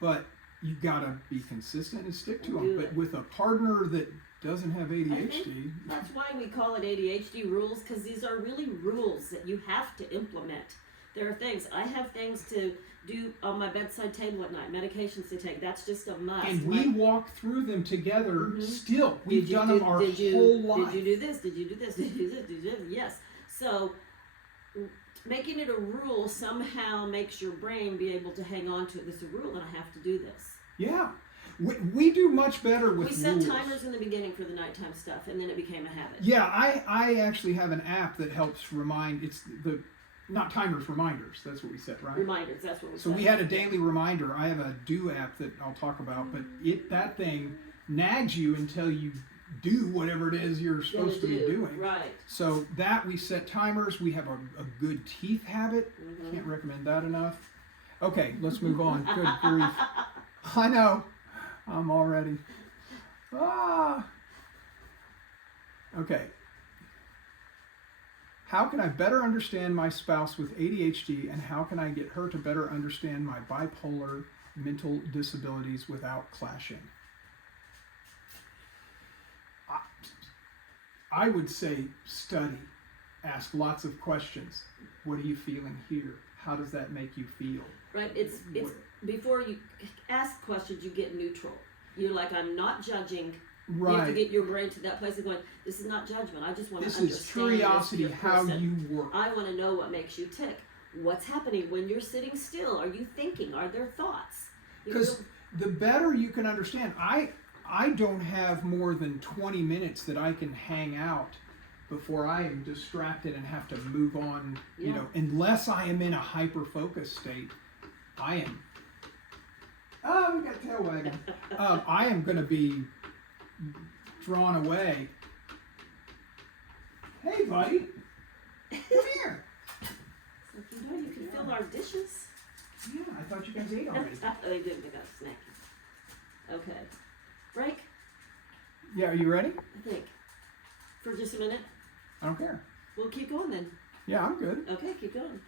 but you got to be consistent and stick to them. But with a partner that doesn't have ADHD. That's why we call it ADHD rules, because these are really rules that you have to implement. There are things. I have things to do on my bedside table at night, medications to take. That's just a must. And we walk through them together still. We've done them our whole life. Did you do this? Did you do this? Did you do this? Did you do this? Yes. So making it a rule somehow makes your brain be able to hang on to it. This is a rule and I have to do this. Yeah. We do much better with rules. We set timers in the beginning for the nighttime stuff, and then it became a habit. Yeah, I actually have an app that helps remind. It's the not timers, reminders. That's what we said, right? Reminders. That's what we said. So we had a daily reminder. I have a Do app that I'll talk about, but that thing nags you until you do whatever it is you're supposed to be doing. Right. So that we set timers. We have a good teeth habit. Can't recommend that enough. Okay, let's move on. Good grief. I know. I'm already. Okay. How can I better understand my spouse with ADHD, and how can I get her to better understand my bipolar mental disabilities without clashing? I would say study. Ask lots of questions. What are you feeling here? How does that make you feel? Right. It's before you ask questions, you get neutral. You're like, I'm not judging. Right. You have to get your brain to that place of going, this is not judgment. I just want to understand. This is curiosity, how you work. I want to know what makes you tick. What's happening when you're sitting still? Are you thinking? Are there thoughts? Because the better you can understand, I don't have more than 20 minutes that I can hang out before I am distracted and have to move on, you know, unless I am in a hyper-focused state. I am. Oh, we got a tail wagging. I am going to be drawn away. Hey, buddy. Come here. You know, you can fill our dishes. Yeah, I thought you guys ate already. They did. They got a snack. Okay. Break? Yeah, are you ready? I think. For just a minute? I don't care. We'll keep going then. Yeah, I'm good. Okay, keep going.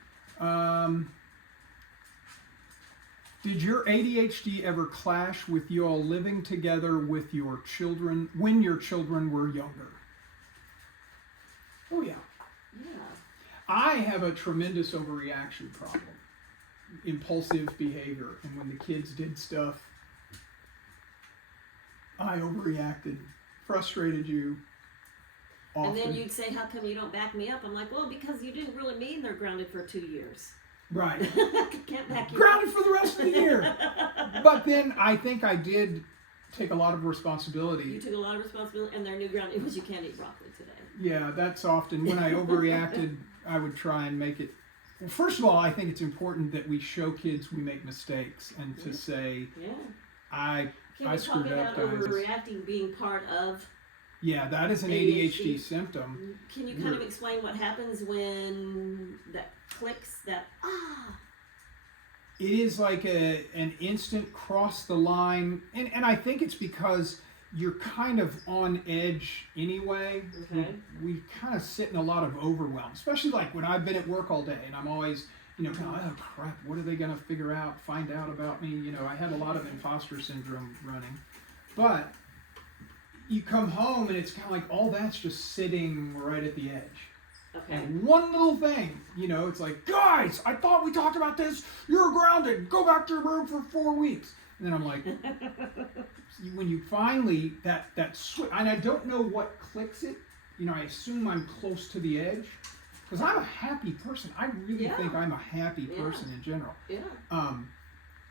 Did your ADHD ever clash with you all living together with your children when your children were younger? Oh, yeah. Yeah. I have a tremendous overreaction problem. Impulsive behavior. And when the kids did stuff, I overreacted, frustrated you. often. And then you'd say, how come you don't back me up? I'm like, well, because you didn't really mean they're grounded for 2 years. Right. Can't back you Grounded up. for the rest of the year. But then I think I did take a lot of responsibility. You took a lot of responsibility, and their new grounding was you can't eat broccoli today. Yeah, that's often when I overreacted. I would try and make it. Well, first of all, I think it's important that we show kids we make mistakes and to say, I screwed up, guys. Overreacting being part of? Yeah, that is an ADHD symptom. Can you kind of explain what happens when that clicks, that It is like an instant cross the line, and I think it's because you're kind of on edge anyway. Okay. We kind of sit in a lot of overwhelm, especially like when I've been at work all day and I'm always, kind of, oh crap, what are they going to find out about me? I had a lot of imposter syndrome running. But you come home and it's kind of like all that's just sitting right at the edge. Okay. And one little thing, it's like, guys, I thought we talked about this. You're grounded. Go back to your room for 4 weeks. And then I'm like, when you finally, that switch, and I don't know what clicks it. I assume I'm close to the edge. Because I'm a happy person. I really think I'm a happy person in general. Yeah.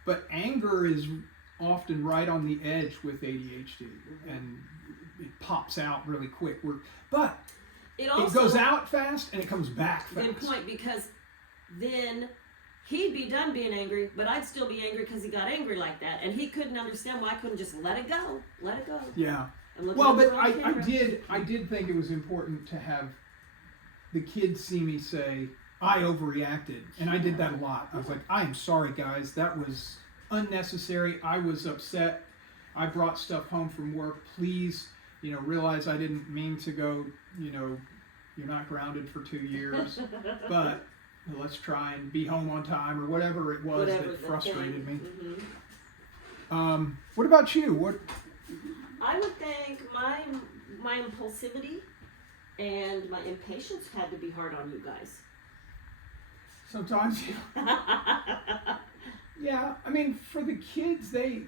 But anger is often right on the edge with ADHD. And it pops out really quick. But it goes out fast and it comes back fast. Good point, because then he'd be done being angry, but I'd still be angry because he got angry like that. And he couldn't understand why I couldn't just let it go. Let it go. Yeah. Well, but I did think it was important to have the kids see me say, I overreacted. And I did that a lot. I was like, I am sorry, guys. That was unnecessary. I was upset. I brought stuff home from work. Please, realize I didn't mean to go, you're not grounded for 2 years. But let's try and be home on time or whatever it was that frustrated me. Mm-hmm. What about you? I would think my impulsivity and my impatience had to be hard on you guys. Sometimes, yeah. I mean, for the kids, they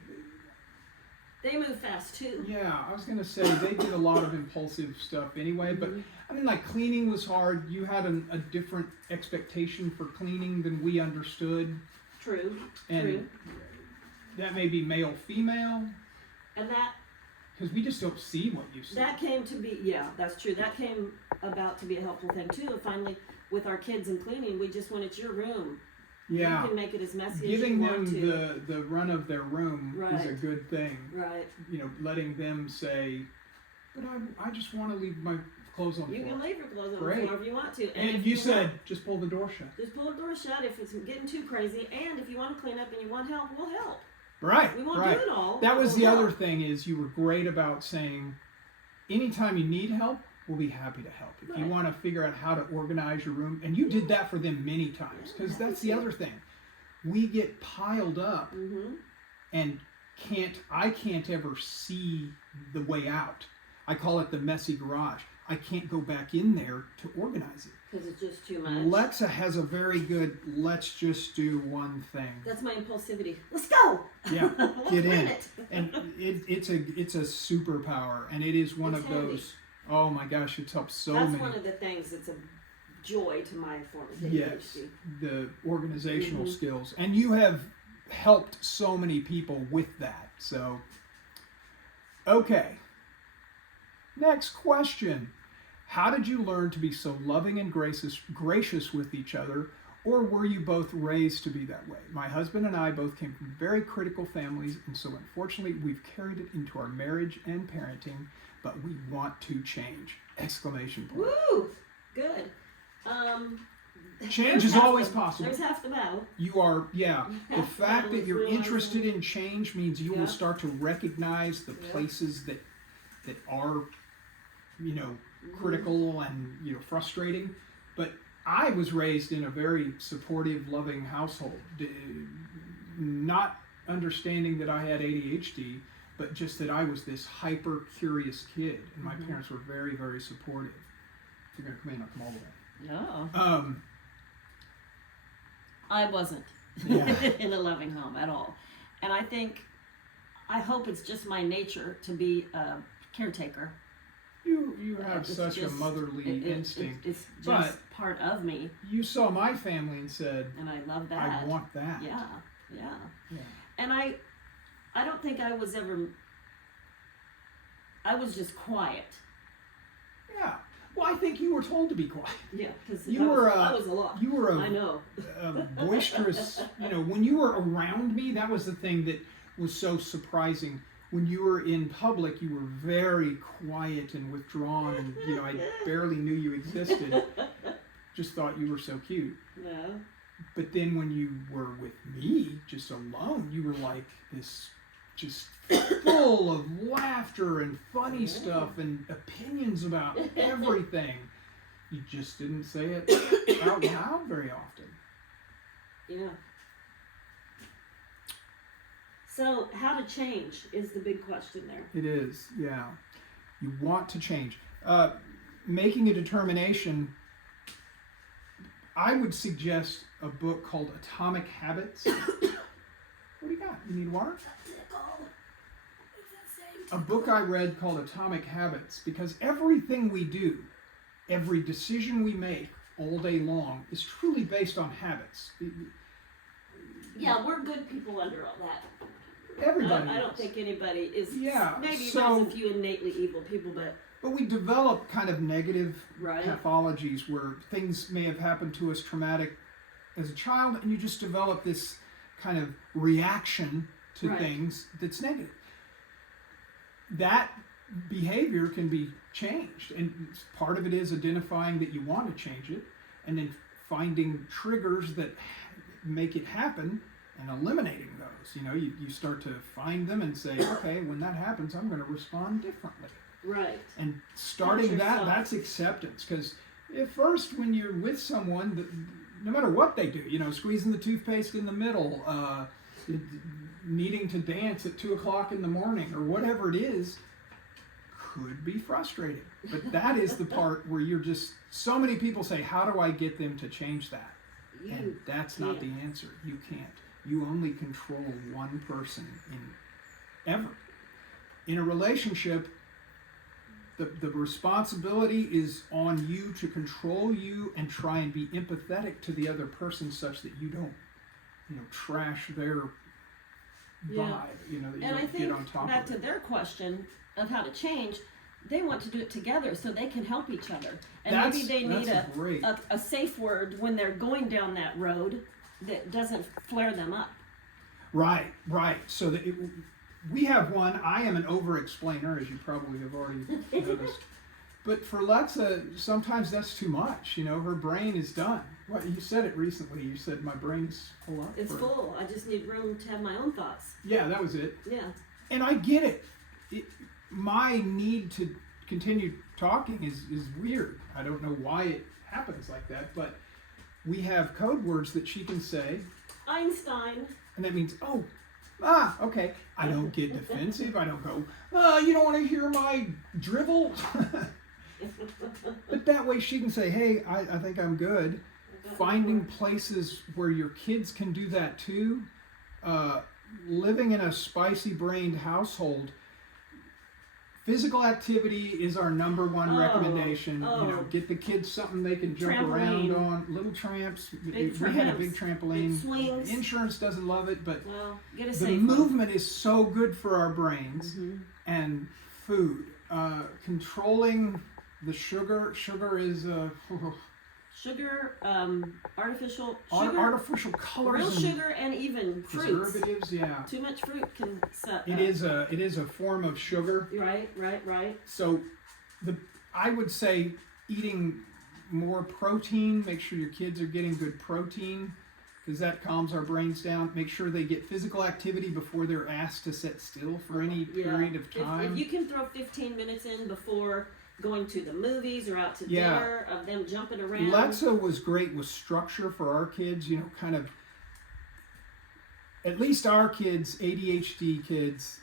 move fast too. Yeah, I was gonna say they did a lot of impulsive stuff anyway. But I mean, like cleaning was hard. You had a different expectation for cleaning than we understood. True. And that may be male, female. And that. Because we just don't see what you see. That came to be, that's true. That came about to be a helpful thing too. And finally, with our kids and cleaning, we just went, it's your room. Yeah. You can make it as messy Giving as you want to. Giving them the run of their room is a good thing. Right. Letting them say, but I just want to leave my clothes on the floor. You can leave your clothes on the floor if you want to. And if you said, just pull the door shut. Just pull the door shut if it's getting too crazy. And if you want to clean up and you want help, we'll help. Right. We won't do it all. That was the other thing is you were great about saying, anytime you need help, we'll be happy to help. If you want to figure out how to organize your room, and you did that for them many times, because that's the other thing. We get piled up and I can't ever see the way out. I call it the messy garage. I can't go back in there to organize it. Because it's just too much. Lexa has a very good, let's just do one thing. That's my impulsivity. Let's go! Yeah, get in. And it's a superpower, and it is one of those, oh my gosh, it's helped so many. That's one of the things that's a joy to my form of ADHD. Yes, the organizational skills. And you have helped so many people with that. So, okay. Next question. How did you learn to be so loving and gracious with each other, or were you both raised to be that way? My husband and I both came from very critical families, and so unfortunately we've carried it into our marriage and parenting, but we want to change! Exclamation point. Woo! Good. Change is always possible. There's half the battle. You are, the fact that you're interested in change means you will start to recognize the places that are, critical and, frustrating. But I was raised in a very supportive, loving household. Not understanding that I had ADHD, but just that I was this hyper-curious kid. And my parents were very, very supportive. If you're going to come in, I'll come all the way. No. I wasn't in a loving home at all. And I hope it's just my nature to be a caretaker You have It's such a just- motherly instinct. It's just But part of me, you saw my family and said, and I love that. I want that. Yeah. Yeah. And I don't think I was ever. I was just quiet. Yeah. Well, I think you were told to be quiet. Yeah, because You were I was a lot. You were I know. a boisterous, when you were around me, that was the thing that was so surprising. When you were in public, you were very quiet and withdrawn, and I barely knew you existed. Just thought you were so cute. No. But then when you were with me, just alone, you were like this, just full of laughter and funny stuff and opinions about everything. You just didn't say it out loud very often. Yeah. So, how to change is the big question there. It is, yeah. You want to change. Making a determination, I would suggest a book called Atomic Habits. What do you got? You need water? A book I read called Atomic Habits, because everything we do, every decision we make all day long is truly based on habits. Yeah, we're good people under all that. Everybody I don't is. think anybody is. Yeah, Maybe so- there's a few innately evil people, but But we develop kind of negative right. pathologies where things may have happened to us traumatic as a child, and you just develop this kind of reaction to Right. things that's negative. That behavior can be changed, and part of it is identifying that you want to change it, and then finding triggers that make it happen and eliminating those. You start to find them and say, okay, when that happens, I'm going to respond differently. Right. And starting that, yourself. that's acceptance. Because at first, when you're with someone, no matter what they do, squeezing the toothpaste in the middle, needing to dance at 2 o'clock in the morning, or whatever it is, could be frustrating. But that is the part where you're just, so many people say, how do I get them to change that? And that's not the answer. You can't. You only control one person ever. In a relationship, the responsibility is on you to control you and try and be empathetic to the other person such that you don't, trash their vibe, that you And don't I get think on top back of to it. their question of how to change, they want to do it together so they can help each other. And That's- maybe they need that's great. a safe word when they're going down that road that doesn't flare them up. Right. So that we have one. I am an over-explainer, as you probably have already noticed. But for Lexa, sometimes that's too much. Her brain is done. What you said it recently. You said my brain's full up. It's full. I just need room to have my own thoughts. Yeah, that was it. Yeah. And I get it. My need to continue talking is weird. I don't know why it happens like that, but we have code words that she can say, Einstein. and that means, okay. I don't get defensive. I don't go, you don't want to hear my drivel? But that way she can say, hey, I think I'm good. Finding places where your kids can do that too. Living in a spicy-brained household, physical activity is our number one recommendation. Get the kids something they can jump around on. Little tramps. We had a big trampoline. Big swings. Insurance doesn't love it, but Get a the safe movement is so good for our brains. And food. Controlling the sugar. Sugar is Sugar, artificial sugar, artificial colors. real and sugar, and even fruits. preservatives. Yeah. Too much fruit can set. It is a form of sugar. Right. So I would say eating more protein, make sure your kids are getting good protein, because that calms our brains down. Make sure they get physical activity before they're asked to sit still for any period of time. If you can throw 15 minutes in before going to the movies or out to dinner, of them jumping around. Lexa was great with structure for our kids, kind of, at least our kids, ADHD kids,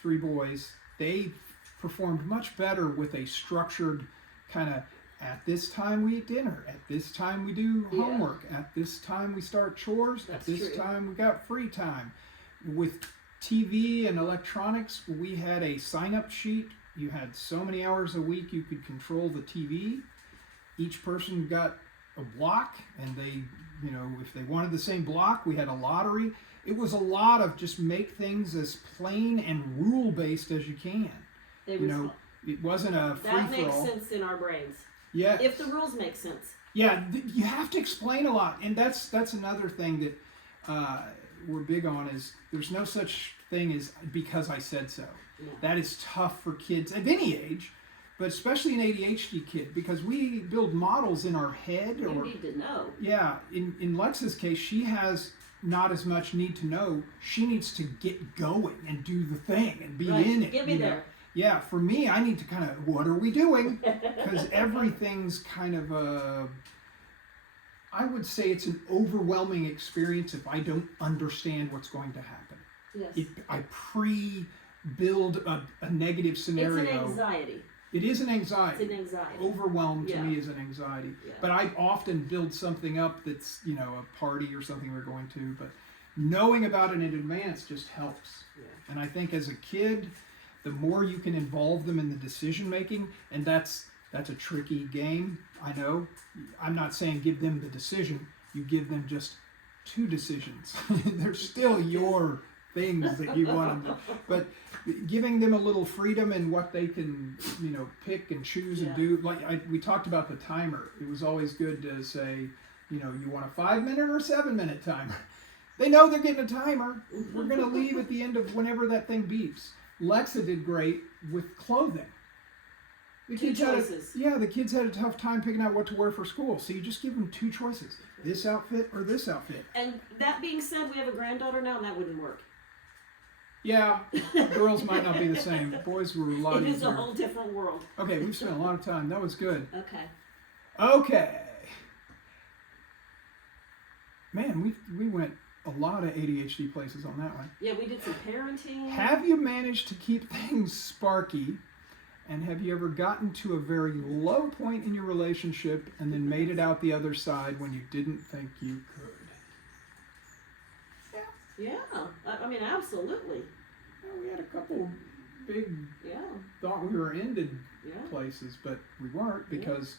3 boys, they performed much better with a structured kind of, at this time we eat dinner, at this time we do homework, at this time we start chores, at this time we got free time. With TV and electronics, we had a sign-up sheet You had so many hours a week you could control the TV. Each person got a block, and they, if they wanted the same block, we had a lottery. It was a lot of just make things as plain and rule-based as you can. It wasn't a free-for-all. That makes sense in our brains. Yeah. If the rules make sense. Yeah, you have to explain a lot, and that's another thing that we're big on is there's no such thing as because I said so. Yeah. That is tough for kids of any age, but especially an ADHD kid, because we build models in our head. You need to know. Yeah, in Lexa's case, she has not as much need to know. She needs to get going and do the thing and be in it. Get me there. Yeah, for me, I need to kind of, what are we doing? Because everything's kind of I would say it's an overwhelming experience if I don't understand what's going to happen. Yes. I pre-build a negative scenario. It's an anxiety. It is an anxiety. It's an anxiety. Overwhelm to me is an anxiety. Yeah. But I often build something up that's, a party or something we're going to. But knowing about it in advance just helps. Yeah. And I think as a kid, the more you can involve them in the decision making, and that's a tricky game, I know. I'm not saying give them the decision. You give them just 2 decisions. They're still your things that you want them to, but giving them a little freedom in what they can, pick and choose and do. Like we talked about the timer. It was always good to say, you want a 5-minute or 7-minute timer. They know they're getting a timer. We're going to leave at the end of whenever that thing beeps. Lexa did great with clothing. The kids the kids had a tough time picking out what to wear for school. So you just give them 2 choices: this outfit or this outfit. And that being said, we have a granddaughter now, and that wouldn't work. Yeah, girls might not be the same. Boys were a lot easier. It is a whole different world. Okay, we've spent a lot of time. That was good. Okay. Man, we went a lot of ADHD places on that one. Yeah, we did some parenting. Have you managed to keep things sparky? And have you ever gotten to a very low point in your relationship and then made it out the other side when you didn't think you could? Yeah, I mean, absolutely. Well, we had a couple big, thought we were ended places, but we weren't, because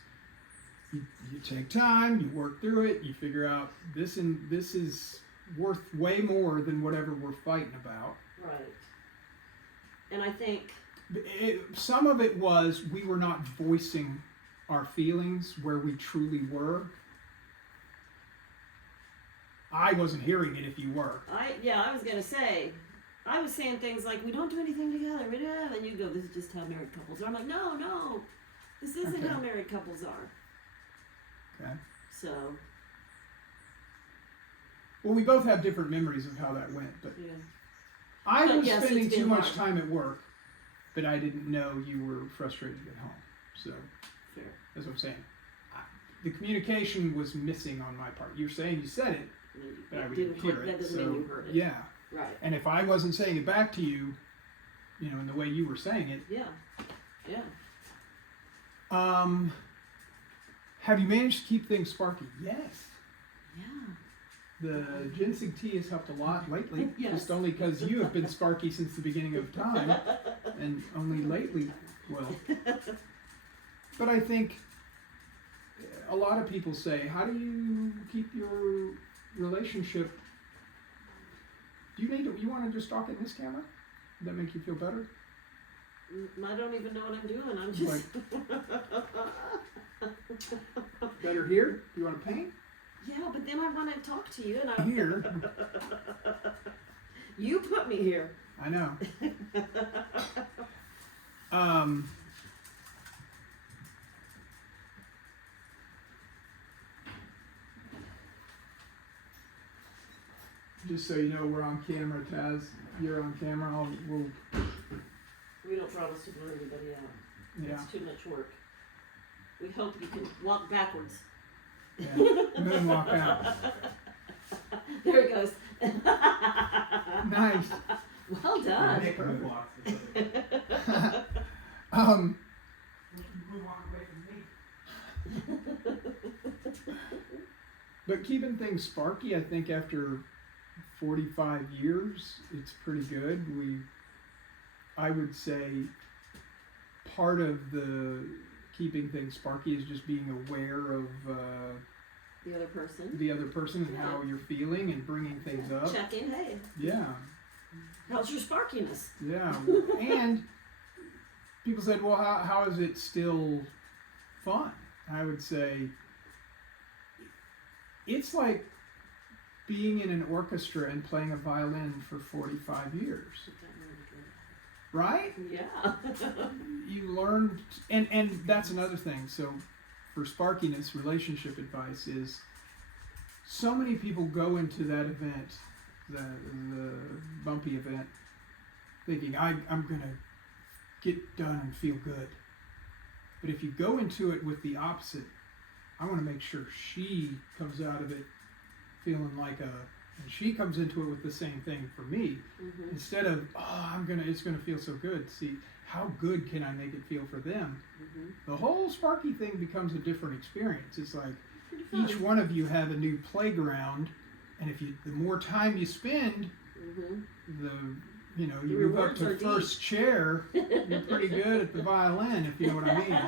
you take time, you work through it, you figure out this is worth way more than whatever we're fighting about. Right. And I think some of it was we were not voicing our feelings where we truly were. I wasn't hearing it if you were. I was going to say, I was saying things like, we don't do anything together, and you go, this is just how married couples are. I'm like, no, this isn't how married couples are. Okay. So. Well, we both have different memories of how that went, but I was spending too much time at work, but I didn't know you were frustrated at home. So, fair. That's what I'm saying. The communication was missing on my part. You're saying you said it, but I didn't hear it. That doesn't mean you heard it. Yeah. Right. And if I wasn't saying it back to you, in the way you were saying it. Yeah. Have you managed to keep things sparky? Yes. Yeah. The ginseng tea has helped a lot lately, Yes. just only because you have been sparky since the beginning of time, and only lately, But I think a lot of people say, how do you keep your relationship? Do you want to just talk in this camera? Does that make you feel better? I don't even know what I'm doing. I'm just... Better here? Do you want to paint? Yeah, but then I want to talk to you, and I... Here. You put me here. I know. Just so you know, we're on camera, Taz. You're on camera. We don't promise to blur anybody out. Yeah. It's too much work. We hope you can walk backwards. Yeah. Moonwalk out. There it goes. Nice. Well done. But keeping things sparky, I think after 45 years, it's pretty good. I would say part of the keeping things sparky is just being aware of the other person and how you're feeling and bringing things up. Check in, hey. Yeah. How's your sparkiness? Yeah. And people said, well, how is it still fun? I would say it's like being in an orchestra and playing a violin for 45 years. Right? Yeah. You learn, and that's another thing. So for sparkiness, relationship advice is so many people go into that event, the bumpy event, thinking, I'm going to get done and feel good. But if you go into it with the opposite, I want to make sure she comes out of it feeling like and she comes into it with the same thing for me, instead of, it's gonna feel so good. See, how good can I make it feel for them? The whole Sparky thing becomes a different experience. It's like each one of you have a new playground, and the more time you spend, you move up to first chair, you're pretty good at the violin, if you know what I mean.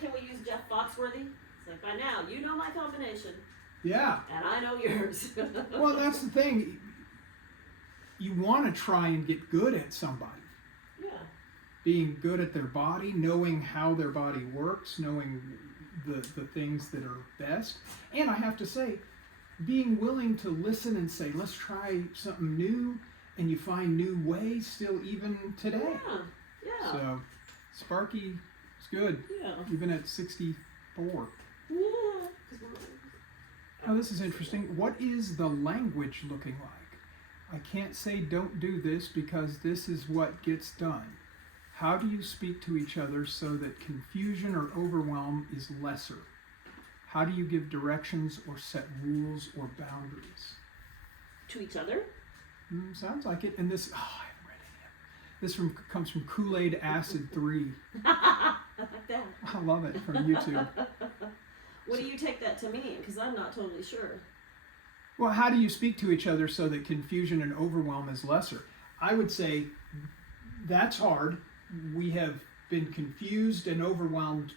Can we use Jeff Foxworthy? It's like, by now, you know my combination. Yeah. And I know yours. Well, that's the thing. You want to try and get good at somebody. Yeah. Being good at their body, knowing how their body works, knowing the things that are best. And I have to say, being willing to listen and say, let's try something new, and you find new ways still even today. Yeah. So, Sparky is good. Yeah. Even at 64. Yeah. Now this is interesting. What is the language looking like? I can't say don't do this because this is what gets done. How do you speak to each other so that confusion or overwhelm is lesser? How do you give directions or set rules or boundaries? To each other? Sounds like it. And this, I haven't read it yet. This comes from Kool-Aid Acid 3. I like that. I love it, from YouTube. What do you take that to mean? Because I'm not totally sure. Well, how do you speak to each other so that confusion and overwhelm is lesser? I would say that's hard. We have been confused and overwhelmed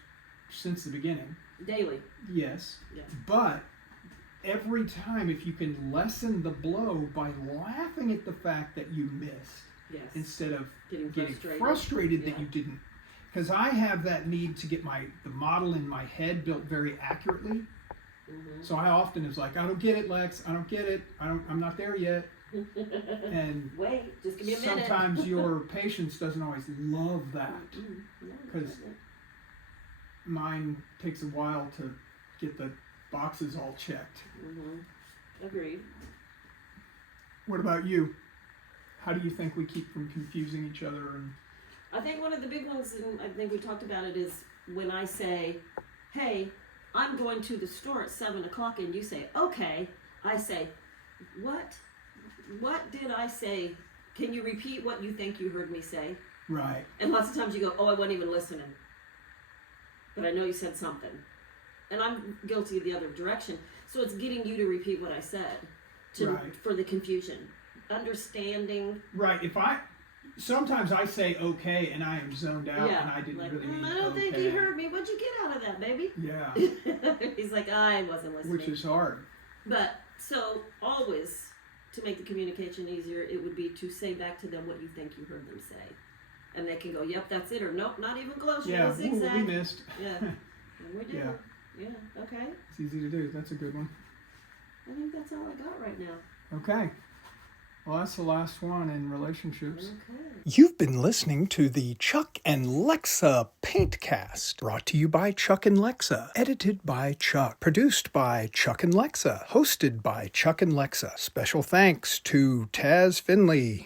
since the beginning. Daily. Yes. Yeah. But every time, if you can lessen the blow by laughing at the fact that you missed, instead of getting frustrated that you didn't. Because I have that need to get the model in my head built very accurately. So I often is like, I don't get it, Lex. I don't get it. I'm not there yet. And wait, just give me a minute. Sometimes your patience doesn't always love that, because mine takes a while to get the boxes all checked. Agreed. What about you? How do you think we keep from confusing each other? And I think one of the big ones, and I think we talked about it, is when I say, hey, I'm going to the store at 7 o'clock, and you say, okay. I say, what did I say? Can you repeat what you think you heard me say? Right. And lots of times you go, I wasn't even listening. But I know you said something. And I'm guilty of the other direction. So it's getting you to repeat what I said for the confusion. Understanding. Right. Sometimes I say okay and I am zoned out and I didn't really mean I don't okay. think he heard me. What'd you get out of that, baby? Yeah. He's like, I wasn't listening. Which is hard. But, so, always, to make the communication easier, it would be to say back to them what you think you heard them say. And they can go, yep, that's it, or nope, not even close. Yeah, we missed. Yeah. And we did. Yeah, okay. It's easy to do. That's a good one. I think that's all I got right now. Okay. Well, that's the last one in relationships. Okay. You've been listening to the Chuck and Lexa Paintcast, brought to you by Chuck and Lexa, edited by Chuck, produced by Chuck and Lexa, hosted by Chuck and Lexa. Special thanks to Taz Finley.